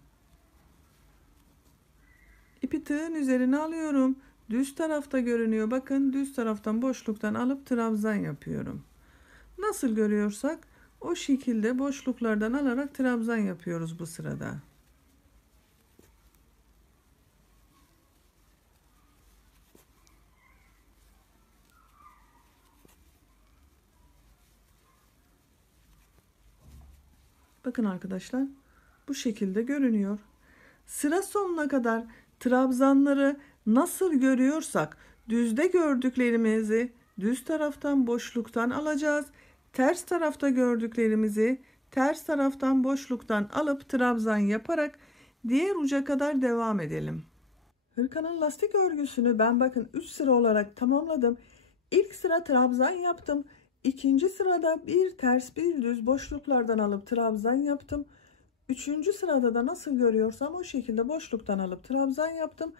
İpi tığın üzerine alıyorum. Düz tarafta görünüyor. Bakın düz taraftan boşluktan alıp trabzan yapıyorum. Nasıl görüyorsak o şekilde boşluklardan alarak trabzan yapıyoruz bu sırada. Bakın arkadaşlar, bu şekilde görünüyor. Sıra sonuna kadar trabzanları nasıl görüyorsak düzde gördüklerimizi düz taraftan boşluktan alacağız. Ters tarafta gördüklerimizi ters taraftan boşluktan alıp trabzan yaparak diğer uca kadar devam edelim. Hırkanın lastik örgüsünü ben bakın 3 sıra olarak tamamladım. İlk sıra trabzan yaptım. İkinci sırada bir ters bir düz boşluklardan alıp trabzan yaptım. Üçüncü sırada da nasıl görüyorsam o şekilde boşluktan alıp trabzan yaptım.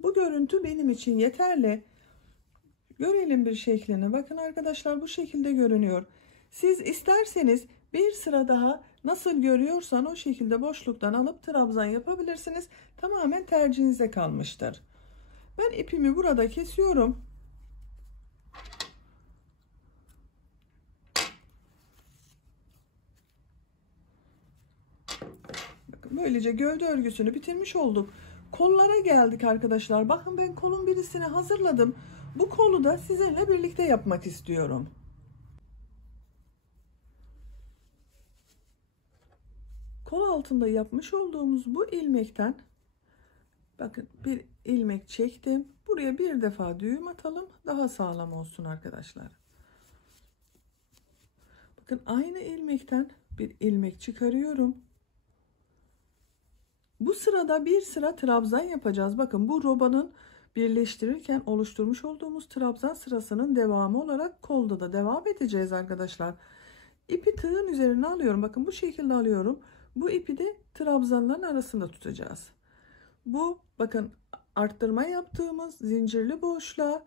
Bu görüntü benim için yeterli. Görelim bir şeklini. Bakın arkadaşlar, bu şekilde görünüyor. Siz isterseniz bir sıra daha nasıl görüyorsan o şekilde boşluktan alıp trabzan yapabilirsiniz. Tamamen tercihinize kalmıştır. Ben ipimi burada kesiyorum. Bakın böylece gövde örgüsünü bitirmiş olduk. Kollara geldik arkadaşlar. Bakın ben kolun birisini hazırladım. Bu kolu da sizinle birlikte yapmak istiyorum. Kol altında yapmış olduğumuz bu ilmekten bakın bir ilmek çektim. Buraya bir defa düğüm atalım. Daha sağlam olsun arkadaşlar. Bakın aynı ilmekten bir ilmek çıkarıyorum. Bu sırada bir sıra trabzan yapacağız. Bakın bu robanın birleştirirken oluşturmuş olduğumuz trabzan sırasının devamı olarak kolda da devam edeceğiz arkadaşlar. İpi tığın üzerine alıyorum. Bakın bu şekilde alıyorum. Bu ipi de trabzanların arasında tutacağız. Bu bakın arttırma yaptığımız zincirli boşluğa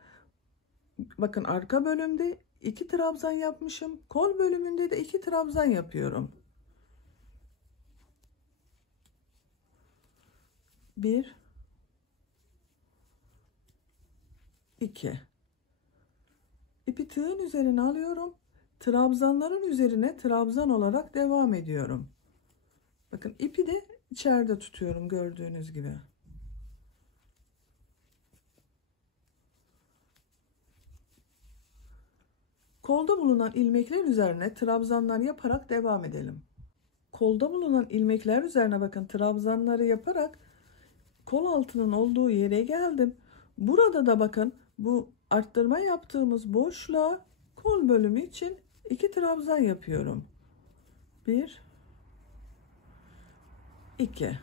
bakın arka bölümde 2 trabzan yapmışım. Kol bölümünde de 2 trabzan yapıyorum. 1 2 İpi tığın üzerine alıyorum. Trabzanların üzerine trabzan olarak devam ediyorum. Bakın ipi de içeride tutuyorum gördüğünüz gibi. Kolda bulunan ilmekler üzerine trabzanlar yaparak devam edelim. Kolda bulunan ilmekler üzerine bakın trabzanları yaparak kol altının olduğu yere geldim. Burada da bakın bu arttırma yaptığımız boşluğa kol bölümü için 2 trabzan yapıyorum. 1 2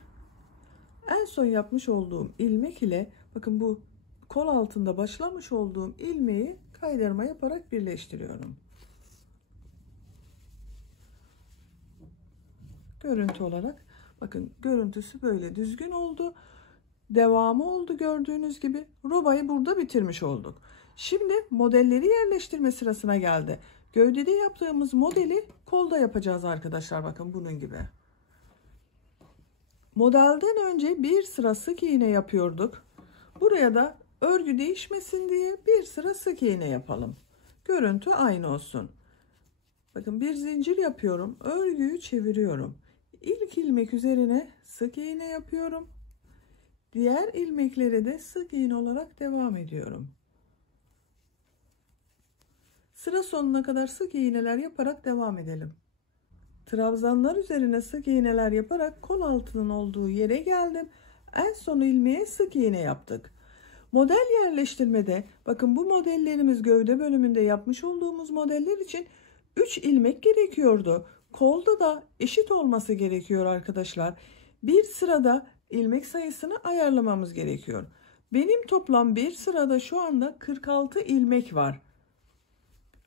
En son yapmış olduğum ilmek ile bakın bu kol altında başlamış olduğum ilmeği kaydırma yaparak birleştiriyorum. Görüntü olarak bakın görüntüsü böyle düzgün oldu. Devamı oldu gördüğünüz gibi. Robayı burada bitirmiş olduk. Şimdi modelleri yerleştirme sırasına geldi. Gövdede yaptığımız modeli kolda yapacağız arkadaşlar. Bakın bunun gibi. Modelden önce bir sıra sık iğne yapıyorduk. Buraya da örgü değişmesin diye bir sıra sık iğne yapalım. Görüntü aynı olsun. Bakın bir zincir yapıyorum. Örgüyü çeviriyorum. İlk ilmek üzerine sık iğne yapıyorum. Diğer ilmeklere de sık iğne olarak devam ediyorum. Sıra sonuna kadar sık iğneler yaparak devam edelim. Trabzanlar üzerine sık iğneler yaparak kol altının olduğu yere geldim. En son ilmeğe sık iğne yaptık. Model yerleştirmede bakın bu modellerimiz gövde bölümünde yapmış olduğumuz modeller için 3 ilmek gerekiyordu. Kolda da eşit olması gerekiyor arkadaşlar. Bir sırada ilmek sayısını ayarlamamız gerekiyor. Benim toplam bir sırada şu anda 46 ilmek var.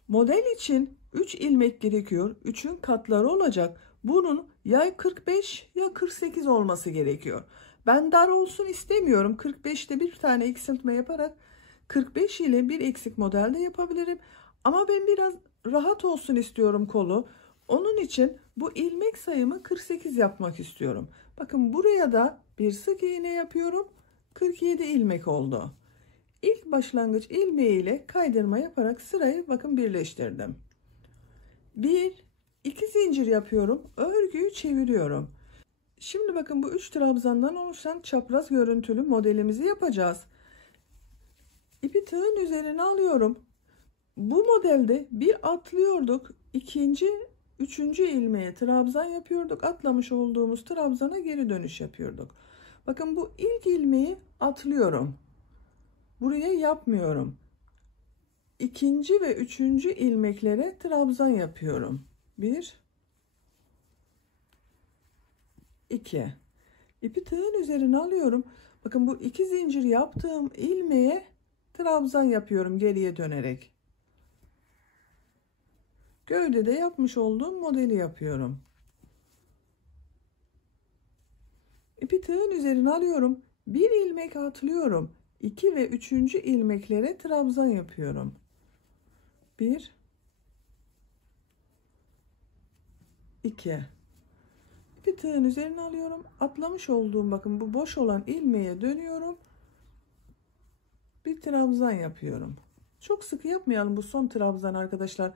Model için 3 ilmek gerekiyor. 3'ün katları olacak. Bunun ya 45 ya 48 olması gerekiyor. Ben dar olsun istemiyorum. 45'te bir tane eksiltme yaparak 45 ile bir eksik modelde yapabilirim. Ama ben biraz rahat olsun istiyorum kolu. Onun için bu ilmek sayımı 48 yapmak istiyorum. Bakın buraya da bir sık iğne yapıyorum. 47 ilmek oldu. İlk başlangıç ilmeği ile kaydırma yaparak sırayı bakın birleştirdim. 1 2 zincir yapıyorum. Örgüyü çeviriyorum. Şimdi bakın bu 3 trabzandan oluşan çapraz görüntülü modelimizi yapacağız. İpi tığın üzerine alıyorum. Bu modelde bir atlıyorduk. İkinci üçüncü ilmeğe trabzan yapıyorduk. Atlamış olduğumuz trabzana geri dönüş yapıyorduk. Bakın bu ilk ilmeği atlıyorum. Buraya yapmıyorum. İkinci ve üçüncü ilmeklere trabzan yapıyorum. 1 2. İpi tığın üzerine alıyorum. Bakın bu 2 zincir yaptığım ilmeğe trabzan yapıyorum geriye dönerek. Gövdede yapmış olduğum modeli yapıyorum. İpi tığın üzerine alıyorum. Bir ilmek atlıyorum. 2 ve 3. ilmeklere trabzan yapıyorum. 1 2. İpi tığın üzerine alıyorum. Atlamış olduğum bakın bu boş olan ilmeğe dönüyorum. Bir trabzan yapıyorum. Çok sıkı yapmayalım bu son trabzan arkadaşlar.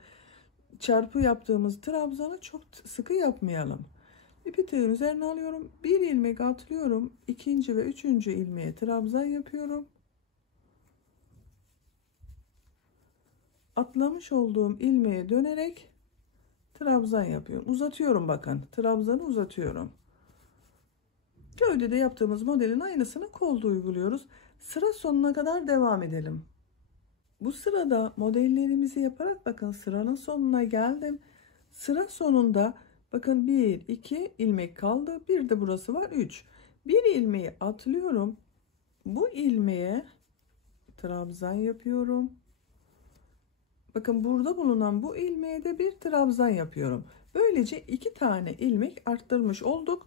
Çarpı yaptığımız trabzanı çok sıkı yapmayalım. İpi tığın üzerine alıyorum. Bir ilmek atlıyorum. İkinci ve üçüncü ilmeğe trabzan yapıyorum. Atlamış olduğum ilmeğe dönerek trabzan yapıyorum. Uzatıyorum bakın. Trabzanı uzatıyorum. Gövdede yaptığımız modelin aynısını kolda uyguluyoruz. Sıra sonuna kadar devam edelim. Bu sırada modellerimizi yaparak bakın sıranın sonuna geldim. Sıra sonunda bakın 1 2 ilmek kaldı. Bir de burası var 3. Bir ilmeği atlıyorum. Bu ilmeğe trabzan yapıyorum. Bakın burada bulunan bu ilmeğe de bir trabzan yapıyorum. Böylece 2 tane ilmek arttırmış olduk.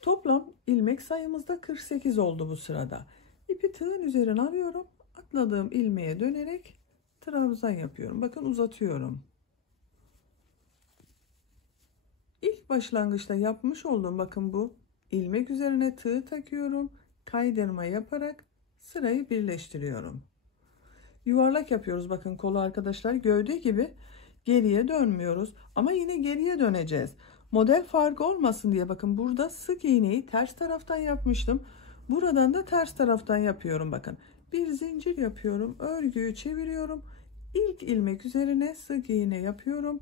Toplam ilmek sayımızda 48 oldu bu sırada. İpi tığın üzerine alıyorum. Atladığım ilmeğe dönerek trabzan yapıyorum. Bakın uzatıyorum. İlk başlangıçta yapmış olduğum bakın bu ilmek üzerine tığ takıyorum. Kaydırma yaparak sırayı birleştiriyorum. Yuvarlak yapıyoruz bakın kolu arkadaşlar. Gövde gibi geriye dönmüyoruz. Ama yine geriye döneceğiz. Model farkı olmasın diye bakın burada sık iğneyi ters taraftan yapmıştım. Buradan da ters taraftan yapıyorum bakın. Bir zincir yapıyorum. Örgüyü çeviriyorum. İlk ilmek üzerine sık iğne yapıyorum.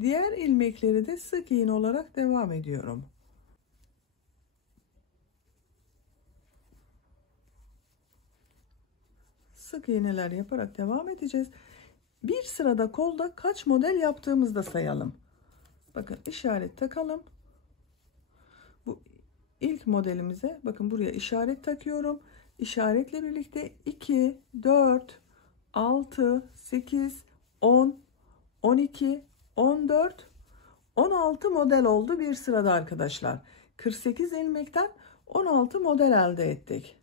Diğer ilmekleri de sık iğne olarak devam ediyorum. Sık iğneler yaparak devam edeceğiz. Bir sırada kolda kaç model yaptığımızda sayalım. Bakın işaret takalım. Bu ilk modelimize bakın buraya işaret takıyorum. İşaretle birlikte 2, 4, 6, 8, 10, 12, 14, 16 model oldu bir sırada arkadaşlar. 48 ilmekten 16 model elde ettik.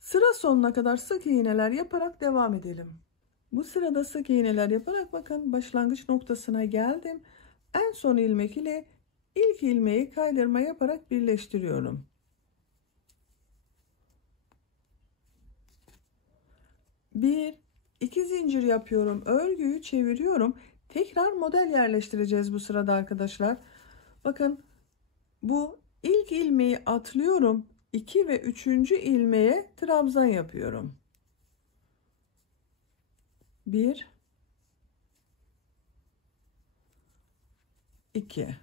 Sıra sonuna kadar sık iğneler yaparak devam edelim. Bu sırada sık iğneler yaparak bakın başlangıç noktasına geldim. En son ilmek ile ilk ilmeği kaydırma yaparak birleştiriyorum. Bir, iki zincir yapıyorum. Örgüyü çeviriyorum. Tekrar model yerleştireceğiz bu sırada arkadaşlar. Bakın bu ilk ilmeği atlıyorum. 2 ve 3. ilmeğe trabzan yapıyorum. 1 2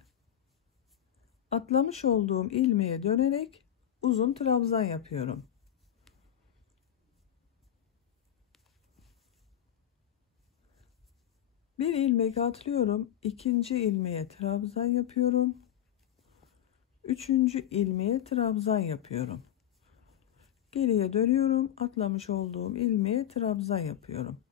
atlamış olduğum ilmeğe dönerek uzun trabzan yapıyorum. Bir ilmek atlıyorum. İkinci ilmeğe trabzan yapıyorum. Üçüncü ilmeğe trabzan yapıyorum. Geriye dönüyorum. Atlamış olduğum ilmeğe trabzan yapıyorum.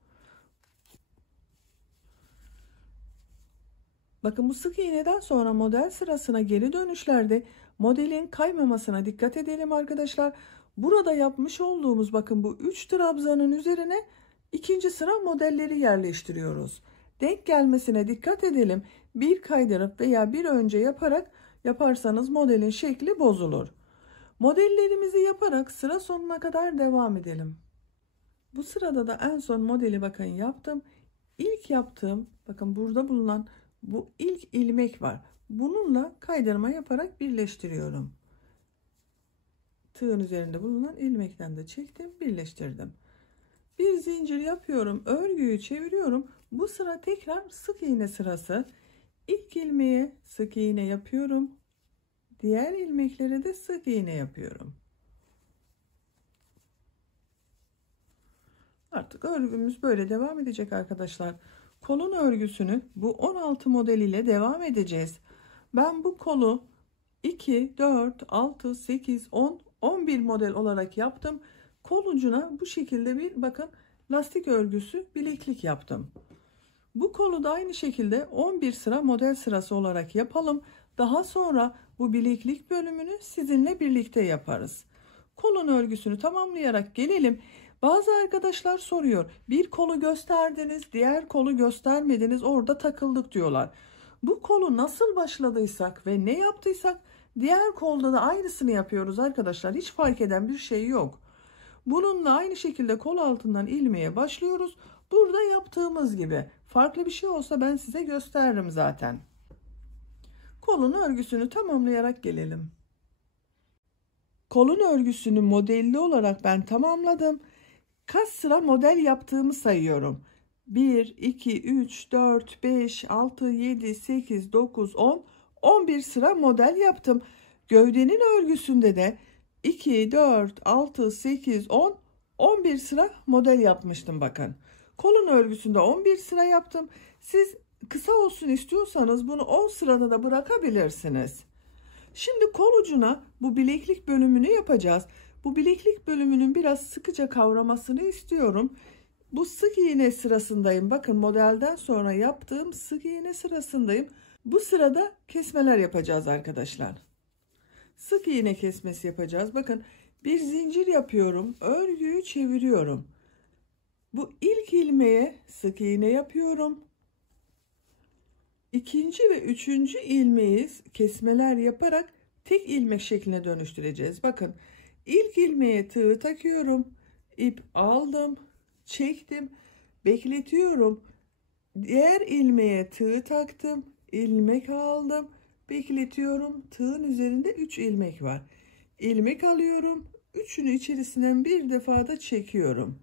Bakın bu sık iğneden sonra model sırasına geri dönüşlerde modelin kaymamasına dikkat edelim arkadaşlar. Burada yapmış olduğumuz bakın bu 3 trabzanın üzerine ikinci sıra modelleri yerleştiriyoruz. Denk gelmesine dikkat edelim. Bir kaydırıp veya bir önce yaparsanız modelin şekli bozulur. Modellerimizi yaparak sıra sonuna kadar devam edelim. Bu sırada da en son modeli bakın yaptım. İlk yaptığım bakın burada bulunan bu ilk ilmek var. Bununla kaydırma yaparak birleştiriyorum. Tığın üzerinde bulunan ilmekten de çektim, birleştirdim. Bir zincir yapıyorum, örgüyü çeviriyorum. Bu sıra tekrar sık iğne sırası. İlk ilmeğe sık iğne yapıyorum. Diğer ilmeklere de sık iğne yapıyorum. Artık örgümüz böyle devam edecek arkadaşlar. Kolun örgüsünü bu 16 model ile devam edeceğiz. Ben bu kolu 2, 4, 6, 8, 10, 11 model olarak yaptım. Kol ucuna bu şekilde bir bakın lastik örgüsü bileklik yaptım. Bu kolu da aynı şekilde 11 sıra model sırası olarak yapalım. Daha sonra bu bileklik bölümünü sizinle birlikte yaparız. Kolun örgüsünü tamamlayarak gelelim. Bazı arkadaşlar soruyor. Bir kolu gösterdiniz, diğer kolu göstermediniz, orada takıldık diyorlar. Bu kolu nasıl başladıysak ve ne yaptıysak diğer kolda da aynısını yapıyoruz arkadaşlar. Hiç fark eden bir şey yok. Bununla aynı şekilde kol altından ilmeğe başlıyoruz. Burada yaptığımız gibi. Farklı bir şey olsa ben size gösteririm zaten. Kolun örgüsünü tamamlayarak gelelim. Kolun örgüsünü modelli olarak ben tamamladım. Kaç sıra model yaptığımı sayıyorum. 1, 2, 3, 4, 5, 6, 7, 8, 9, 10, 11 sıra model yaptım. Gövdenin örgüsünde de 2, 4, 6, 8, 10, 11 sıra model yapmıştım bakın. Kolun örgüsünde 11 sıra yaptım. Siz kısa olsun istiyorsanız bunu 10 sırada da bırakabilirsiniz. Şimdi kol ucuna bu bileklik bölümünü yapacağız. Bu bileklik bölümünün biraz sıkıca kavramasını istiyorum. Bu sık iğne sırasındayım. Bakın modelden sonra yaptığım sık iğne sırasındayım. Bu sırada kesmeler yapacağız arkadaşlar. Sık iğne kesmesi yapacağız. Bakın bir zincir yapıyorum. Örgüyü çeviriyorum. Bu ilk ilmeğe sık iğne yapıyorum. İkinci ve üçüncü ilmeği kesmeler yaparak tek ilmek şekline dönüştüreceğiz. Bakın ilk ilmeğe tığ takıyorum. İp aldım. Çektim. Bekletiyorum. Diğer ilmeğe tığ taktım. İlmek aldım. Bekletiyorum. Tığın üzerinde 3 ilmek var. İlmek alıyorum. Üçünü içerisinden bir defa da çekiyorum.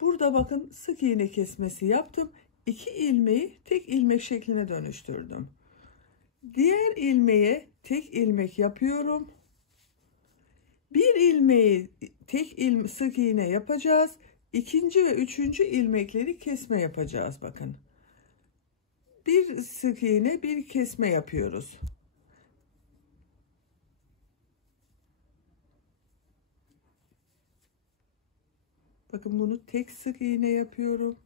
Burada bakın sık iğne kesmesi yaptım. 2 ilmeği tek ilmek şekline dönüştürdüm. Diğer ilmeğe tek ilmek yapıyorum. Bir ilmeği sık iğne yapacağız. İkinci ve üçüncü ilmekleri kesme yapacağız bakın. Bir sık iğne bir kesme yapıyoruz. Bakın bunu tek sık iğne yapıyorum.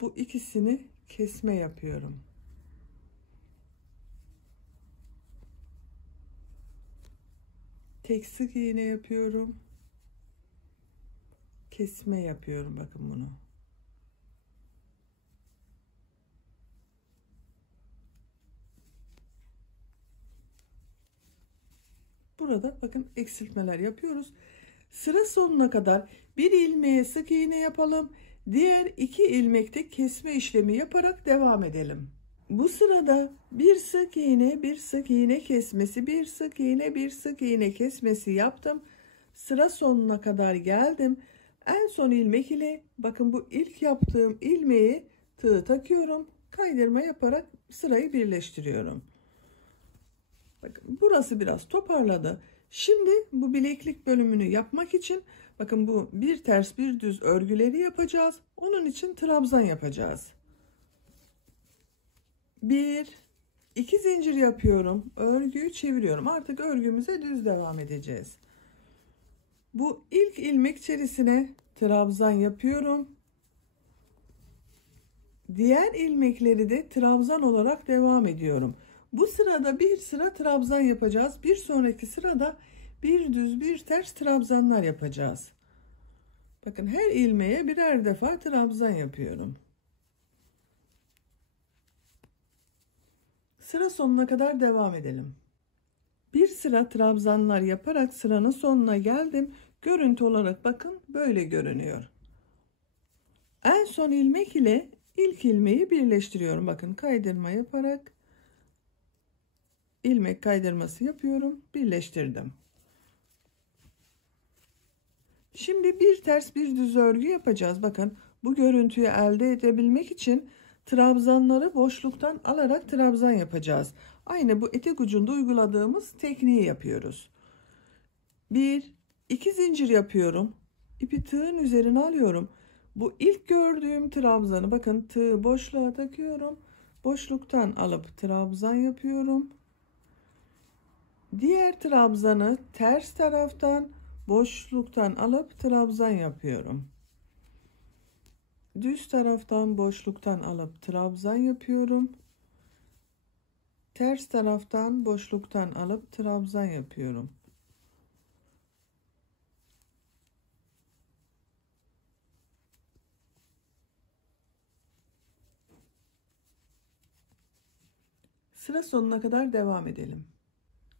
Bu ikisini kesme yapıyorum. Tek sık iğne yapıyorum. Kesme yapıyorum bakın bunu. Burada bakın eksiltmeler yapıyoruz. Sıra sonuna kadar bir ilmeğe sık iğne yapalım. Diğer 2 ilmekte kesme işlemi yaparak devam edelim. Bu sırada bir sık iğne, bir sık iğne kesmesi, bir sık iğne, bir sık iğne kesmesi yaptım. Sıra sonuna kadar geldim. En son ilmek ile bakın bu ilk yaptığım ilmeği tığ takıyorum. Kaydırma yaparak sırayı birleştiriyorum. Bakın burası biraz toparladı. Şimdi bu bileklik bölümünü yapmak için bakın bu bir ters bir düz örgüleri yapacağız. Onun için trabzan yapacağız. 1 2 zincir yapıyorum. Örgüyü çeviriyorum. Artık örgümüze düz devam edeceğiz. Bu ilk ilmek içerisine trabzan yapıyorum. Diğer ilmekleri de trabzan olarak devam ediyorum. Bu sırada bir sıra trabzan yapacağız. Bir sonraki sırada bir düz bir ters trabzanlar yapacağız. Bakın her ilmeğe birer defa trabzan yapıyorum. Sıra sonuna kadar devam edelim. Bir sıra trabzanlar yaparak sıranın sonuna geldim. Görüntü olarak bakın böyle görünüyor. En son ilmek ile ilk ilmeği birleştiriyorum. Bakın kaydırma yaparak ilmek kaydırması yapıyorum. Birleştirdim. Şimdi bir ters bir düz örgü yapacağız. Bakın bu görüntüyü elde edebilmek için trabzanları boşluktan alarak trabzan yapacağız. Aynı bu etek ucunda uyguladığımız tekniği yapıyoruz. 1 2 zincir yapıyorum. İpi tığın üzerine alıyorum. Bu ilk gördüğüm trabzanı bakın tığı boşluğa takıyorum. Boşluktan alıp trabzan yapıyorum. Diğer trabzanı ters taraftan boşluktan alıp trabzan yapıyorum. Düz taraftan boşluktan alıp trabzan yapıyorum. Ters taraftan boşluktan alıp trabzan yapıyorum. Sıra sonuna kadar devam edelim.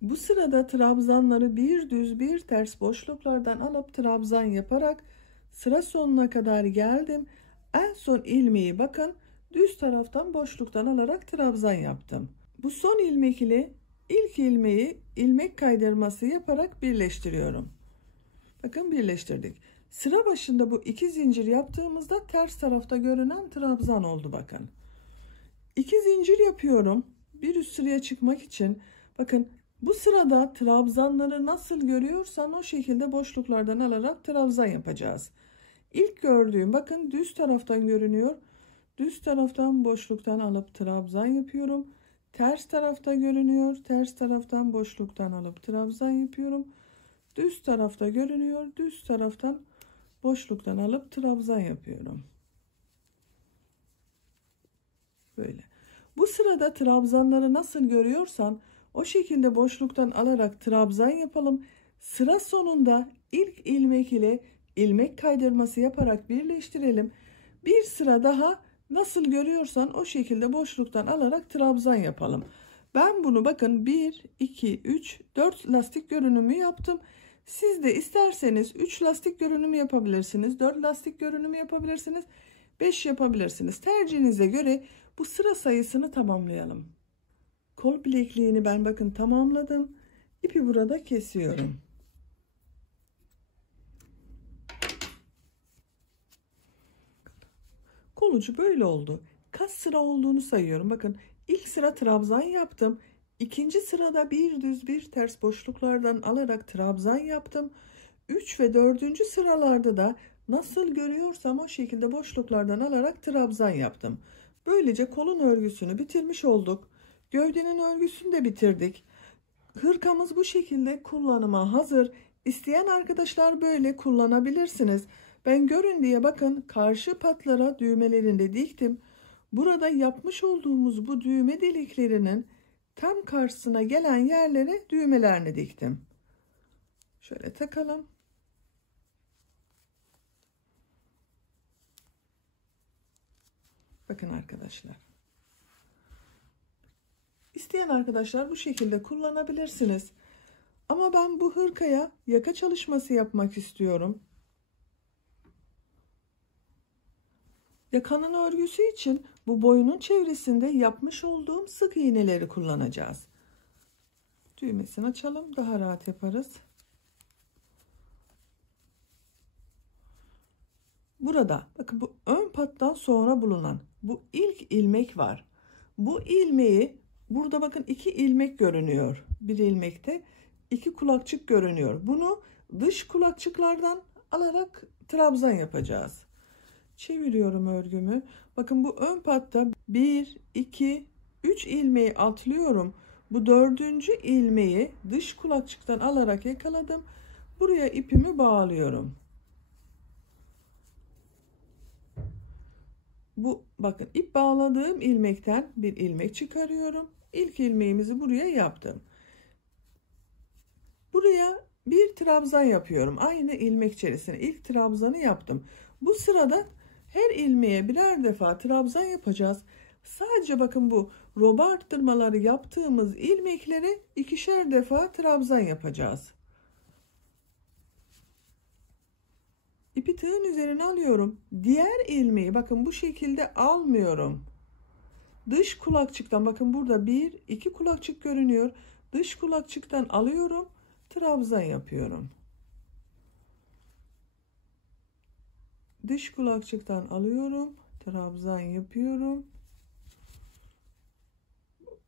Bu sırada trabzanları bir düz bir ters boşluklardan alıp trabzan yaparak sıra sonuna kadar geldim. En son ilmeği bakın düz taraftan boşluktan alarak trabzan yaptım. Bu son ilmek ile ilk ilmeği ilmek kaydırması yaparak birleştiriyorum. Bakın birleştirdik. Sıra başında bu 2 zincir yaptığımızda ters tarafta görünen trabzan oldu bakın. 2 zincir yapıyorum. Bir üst sıraya çıkmak için. Bakın bu sırada trabzanları nasıl görüyorsan o şekilde boşluklardan alarak trabzan yapacağız. İlk gördüğüm bakın düz taraftan görünüyor. Düz taraftan boşluktan alıp trabzan yapıyorum. Ters tarafta görünüyor. Ters taraftan boşluktan alıp trabzan yapıyorum. Düz tarafta görünüyor. Düz taraftan boşluktan alıp trabzan yapıyorum. Böyle. Bu sırada trabzanları nasıl görüyorsan o şekilde boşluktan alarak trabzan yapalım. Sıra sonunda ilk ilmek ile ilmek kaydırması yaparak birleştirelim. Bir sıra daha nasıl görüyorsan o şekilde boşluktan alarak trabzan yapalım. Ben bunu bakın 1, 2, 3, 4 lastik görünümü yaptım. Siz de isterseniz 3 lastik görünümü yapabilirsiniz. 4 lastik görünümü yapabilirsiniz. 5 yapabilirsiniz. Tercihinize göre bu sıra sayısını tamamlayalım. Kol bilekliğini ben bakın tamamladım. İpi burada kesiyorum. Kol ucu böyle oldu. Kaç sıra olduğunu sayıyorum. Bakın ilk sıra trabzan yaptım. İkinci sırada bir düz bir ters boşluklardan alarak trabzan yaptım. 3 ve 4. sıralarda da nasıl görüyorsam o şekilde boşluklardan alarak trabzan yaptım. Böylece kolun örgüsünü bitirmiş olduk. Gövdenin örgüsünü de bitirdik. Hırkamız bu şekilde kullanıma hazır. İsteyen arkadaşlar böyle kullanabilirsiniz. Ben görün diye bakın karşı patlara düğmelerini de diktim. Burada yapmış olduğumuz bu düğme deliklerinin tam karşısına gelen yerlere düğmelerini diktim. Şöyle takalım. Bakın arkadaşlar. İsteyen arkadaşlar bu şekilde kullanabilirsiniz. Ama ben bu hırkaya yaka çalışması yapmak istiyorum. Yakanın örgüsü için bu boyunun çevresinde yapmış olduğum sık iğneleri kullanacağız. Düğmesini açalım, daha rahat yaparız. Burada bakın bu ön pattan sonra bulunan bu ilk ilmek var. Bu ilmeği burada bakın 2 ilmek görünüyor. Bir ilmekte 2 kulakçık görünüyor. Bunu dış kulakçıklardan alarak trabzan yapacağız. Çeviriyorum örgümü. Bakın bu ön patta 1, 2, 3 ilmeği atlıyorum. Bu 4. ilmeği dış kulakçıktan alarak yakaladım. Buraya ipimi bağlıyorum. Bu bakın ip bağladığım ilmekten bir ilmek çıkarıyorum. İlk ilmeğimizi buraya yaptım. Buraya bir trabzan yapıyorum. Aynı ilmek içerisine ilk trabzanı yaptım. Bu sırada her ilmeğe birer defa trabzan yapacağız. Sadece bakın bu roba arttırmaları yaptığımız ilmeklere 2'şer defa trabzan yapacağız. İpi tığın üzerine alıyorum. Diğer ilmeği bakın bu şekilde almıyorum. Dış kulakçıktan bakın burada 1, 2 kulakçık görünüyor. Dış kulakçıktan alıyorum. Trabzan yapıyorum. Dış kulakçıktan alıyorum. Trabzan yapıyorum.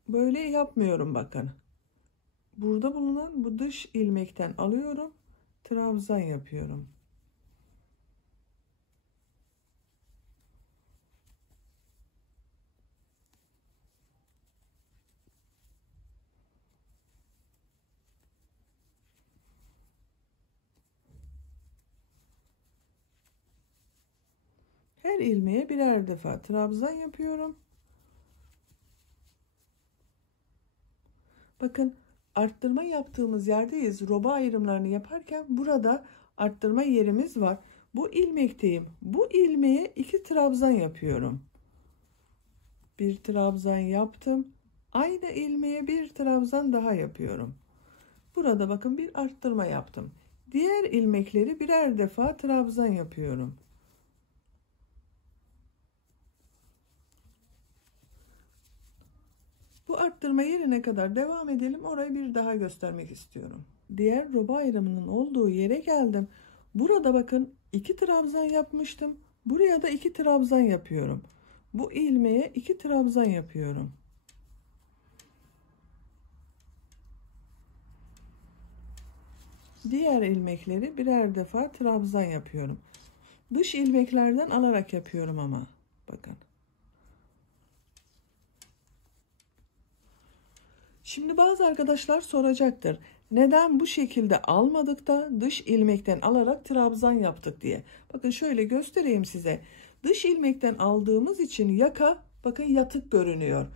Böyle yapmıyorum bakın. Burada bulunan bu dış ilmekten alıyorum. Trabzan yapıyorum. Her ilmeğe birer defa trabzan yapıyorum. Bakın arttırma yaptığımız yerdeyiz. Roba ayrımlarını yaparken burada arttırma yerimiz var. Bu ilmekteyim. Bu ilmeğe 2 trabzan yapıyorum. Bir trabzan yaptım. Aynı ilmeğe bir trabzan daha yapıyorum. Burada bakın bir arttırma yaptım. Diğer ilmekleri birer defa trabzan yapıyorum. Bu arttırma yerine kadar devam edelim. Orayı bir daha göstermek istiyorum. Diğer roba ayrımının olduğu yere geldim. Burada bakın 2 trabzan yapmıştım. Buraya da 2 trabzan yapıyorum. Bu ilmeğe 2 trabzan yapıyorum. Diğer ilmekleri birer defa trabzan yapıyorum. Dış ilmeklerden alarak yapıyorum ama. Bakın. Şimdi bazı arkadaşlar soracaktır. Neden bu şekilde almadık da dış ilmekten alarak trabzan yaptık diye. Bakın şöyle göstereyim size. Dış ilmekten aldığımız için yaka bakın yatık görünüyor.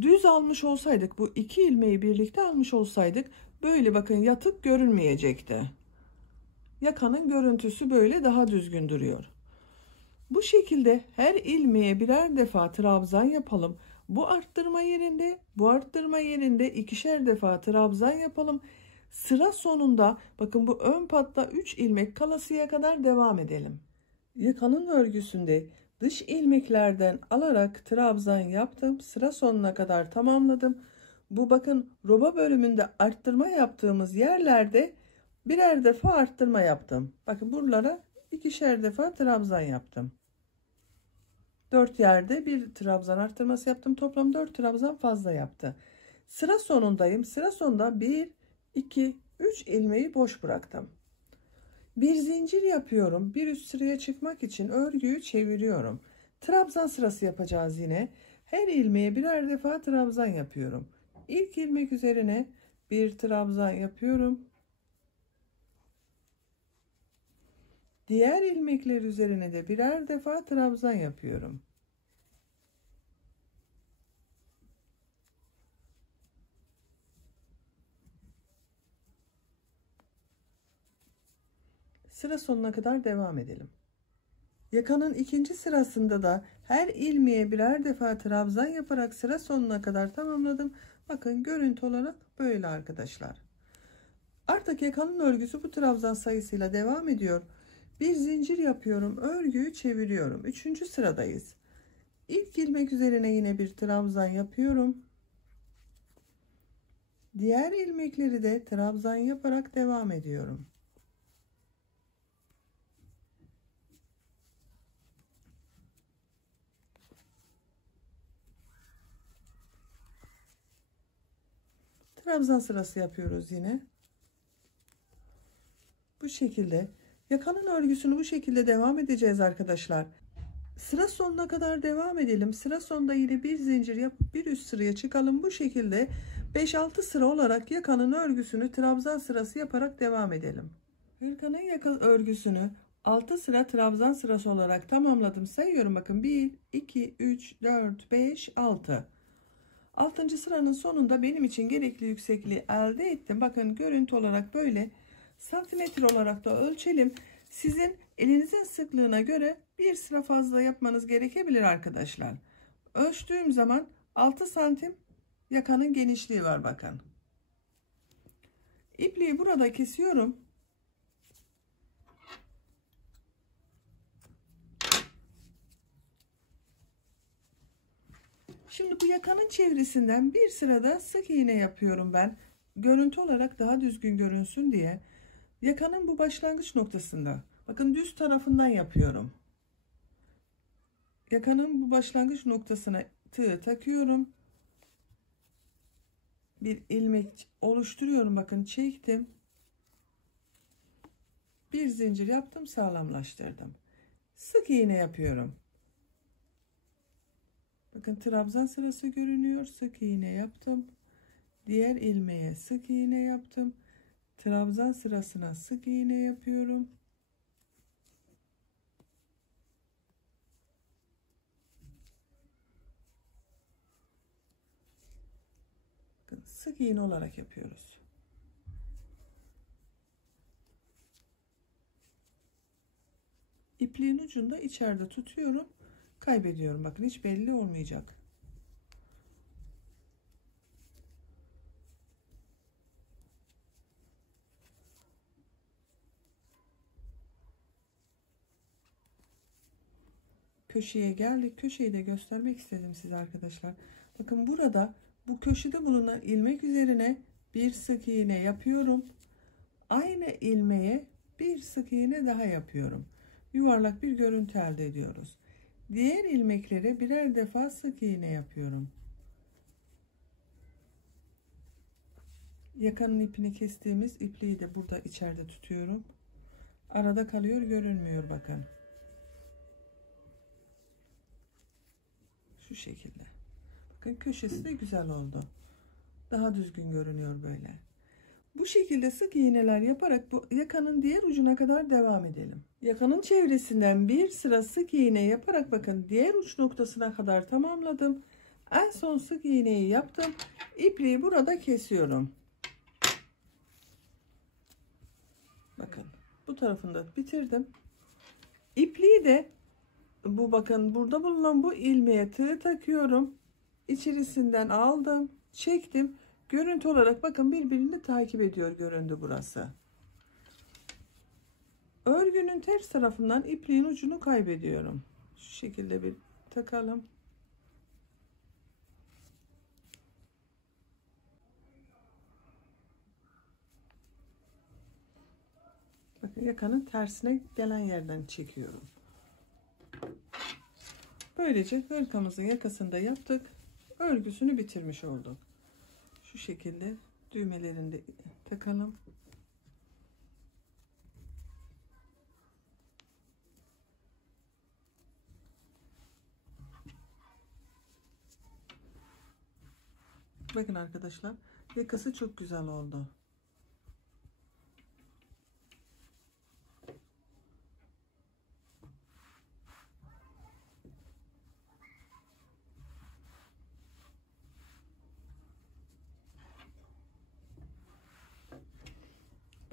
Düz almış olsaydık, bu iki ilmeği birlikte almış olsaydık böyle bakın yatık görünmeyecekti. Yakanın görüntüsü böyle daha düzgün duruyor. Bu şekilde her ilmeğe birer defa trabzan yapalım. Bu arttırma yerinde, bu arttırma yerinde ikişer defa trabzan yapalım. Sıra sonunda bakın bu ön patta 3 ilmek kalasıya kadar devam edelim. Yakanın örgüsünde dış ilmeklerden alarak trabzan yaptım. Sıra sonuna kadar tamamladım. Bu bakın roba bölümünde arttırma yaptığımız yerlerde birer defa arttırma yaptım. Bakın buralara ikişer defa trabzan yaptım. 4 yerde bir trabzan arttırması yaptım. Toplam 4 trabzan fazla yaptı. Sıra sonundayım. Sıra sonunda 1, 2, 3 ilmeği boş bıraktım. Bir zincir yapıyorum. Bir üst sıraya çıkmak için örgüyü çeviriyorum. Trabzan sırası yapacağız yine. Her ilmeğe birer defa trabzan yapıyorum. İlk ilmek üzerine bir trabzan yapıyorum. Diğer ilmekler üzerine de birer defa trabzan yapıyorum. Sıra sonuna kadar devam edelim. Yakanın ikinci sırasında da her ilmeğe birer defa trabzan yaparak sıra sonuna kadar tamamladım. Bakın görüntü olarak böyle arkadaşlar. Artık yakanın örgüsü bu trabzan sayısıyla devam ediyor. Bir zincir yapıyorum, örgüyü çeviriyorum. Üçüncü sıradayız. İlk ilmek üzerine yine bir trabzan yapıyorum. Diğer ilmekleri de trabzan yaparak devam ediyorum. Trabzan sırası yapıyoruz yine. Bu şekilde yakanın örgüsünü bu şekilde devam edeceğiz arkadaşlar. Sıra sonuna kadar devam edelim. Sıra sonunda yine bir zincir yapıp bir üst sıraya çıkalım. Bu şekilde 5-6 sıra olarak yakanın örgüsünü trabzan sırası yaparak devam edelim. Hırkanın yaka örgüsünü 6 sıra trabzan sırası olarak tamamladım. Sayıyorum bakın 1, 2, 3, 4, 5, 6. 6. sıranın sonunda benim için gerekli yüksekliği elde ettim. Bakın görüntü olarak böyle. Santimetre olarak da ölçelim. Sizin elinizin sıklığına göre bir sıra fazla yapmanız gerekebilir arkadaşlar. Ölçtüğüm zaman 6 santim yakanın genişliği var bakın. İpliği burada kesiyorum. Şimdi bu yakanın çevresinden bir sırada sık iğne yapıyorum ben. Görüntü olarak daha düzgün görünsün diye. Yakanın bu başlangıç noktasında Bakın düz tarafından yapıyorum. Yakanın bu başlangıç noktasına tığ takıyorum. Bir ilmek oluşturuyorum. Bakın çektim. Bir zincir yaptım, sağlamlaştırdım. Sık iğne yapıyorum. Bakın trabzan sırası görünüyor. Sık iğne yaptım. Diğer ilmeğe sık iğne yaptım. Trabzan sırasına sık iğne yapıyorum. Bakın sık iğne olarak yapıyoruz. İpliğin ucunda içeride tutuyorum. Kaybediyorum. Bakın hiç belli olmayacak. Köşeye geldik. Köşeyi de göstermek istedim size arkadaşlar. Bakın burada bu köşede bulunan ilmek üzerine bir sık iğne yapıyorum. Aynı ilmeğe bir sık iğne daha yapıyorum. Yuvarlak bir görüntü elde ediyoruz. Diğer ilmeklere birer defa sık iğne yapıyorum. Yakanın ipini kestiğimiz ipliği de burada içeride tutuyorum. Arada kalıyor, görünmüyor bakın. Şu şekilde. Bakın köşesi de güzel oldu. Daha düzgün görünüyor böyle. Bu şekilde sık iğneler yaparak bu yakanın diğer ucuna kadar devam edelim. Yakanın çevresinden bir sıra sık iğne yaparak bakın diğer uç noktasına kadar tamamladım. En son sık iğneyi yaptım. İpliği burada kesiyorum. Bakın bu tarafını da bitirdim. İpliği de bu bakın burada bulunan bu ilmeğe tığ takıyorum. İçerisinden aldım, çektim. Görüntü olarak bakın birbirini takip ediyor göründü burası. Örgünün ters tarafından ipliğin ucunu kaybediyorum. Şu şekilde bir takalım. Bakın yakanın tersine gelen yerden çekiyorum. Böylece hırkamızın yakasını da yaptık. Örgüsünü bitirmiş olduk. Şu şekilde düğmelerini de takalım. Bakın arkadaşlar yakası çok güzel oldu.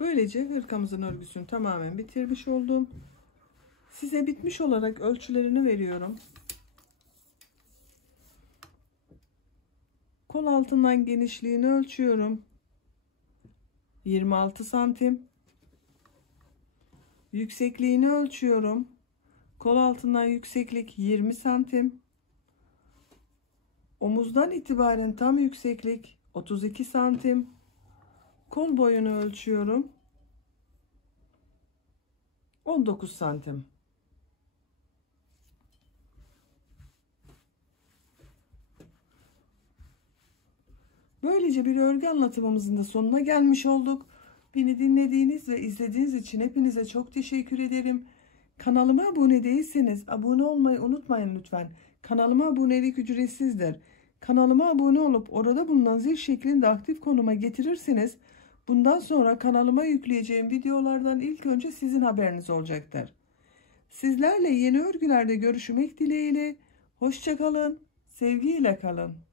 Böylece hırkamızın örgüsünü tamamen bitirmiş oldum. Size bitmiş olarak ölçülerini veriyorum. Kol altından genişliğini ölçüyorum. 26 santim. Yüksekliğini ölçüyorum. Kol altından yükseklik 20 santim. Omuzdan itibaren tam yükseklik 32 santim. Kol boyunu ölçüyorum. 19 santim. Böylece bir örgü anlatımımızın da sonuna gelmiş olduk. Beni dinlediğiniz ve izlediğiniz için hepinize çok teşekkür ederim. Kanalıma abone değilseniz abone olmayı unutmayın lütfen. Kanalıma abonelik ücretsizdir. Kanalıma abone olup orada bulunan zil şeklinde aktif konuma getirirseniz bundan sonra kanalıma yükleyeceğim videolardan ilk önce sizin haberiniz olacaktır. Sizlerle yeni örgülerde görüşmek dileğiyle. Hoşça kalın, sevgiyle kalın.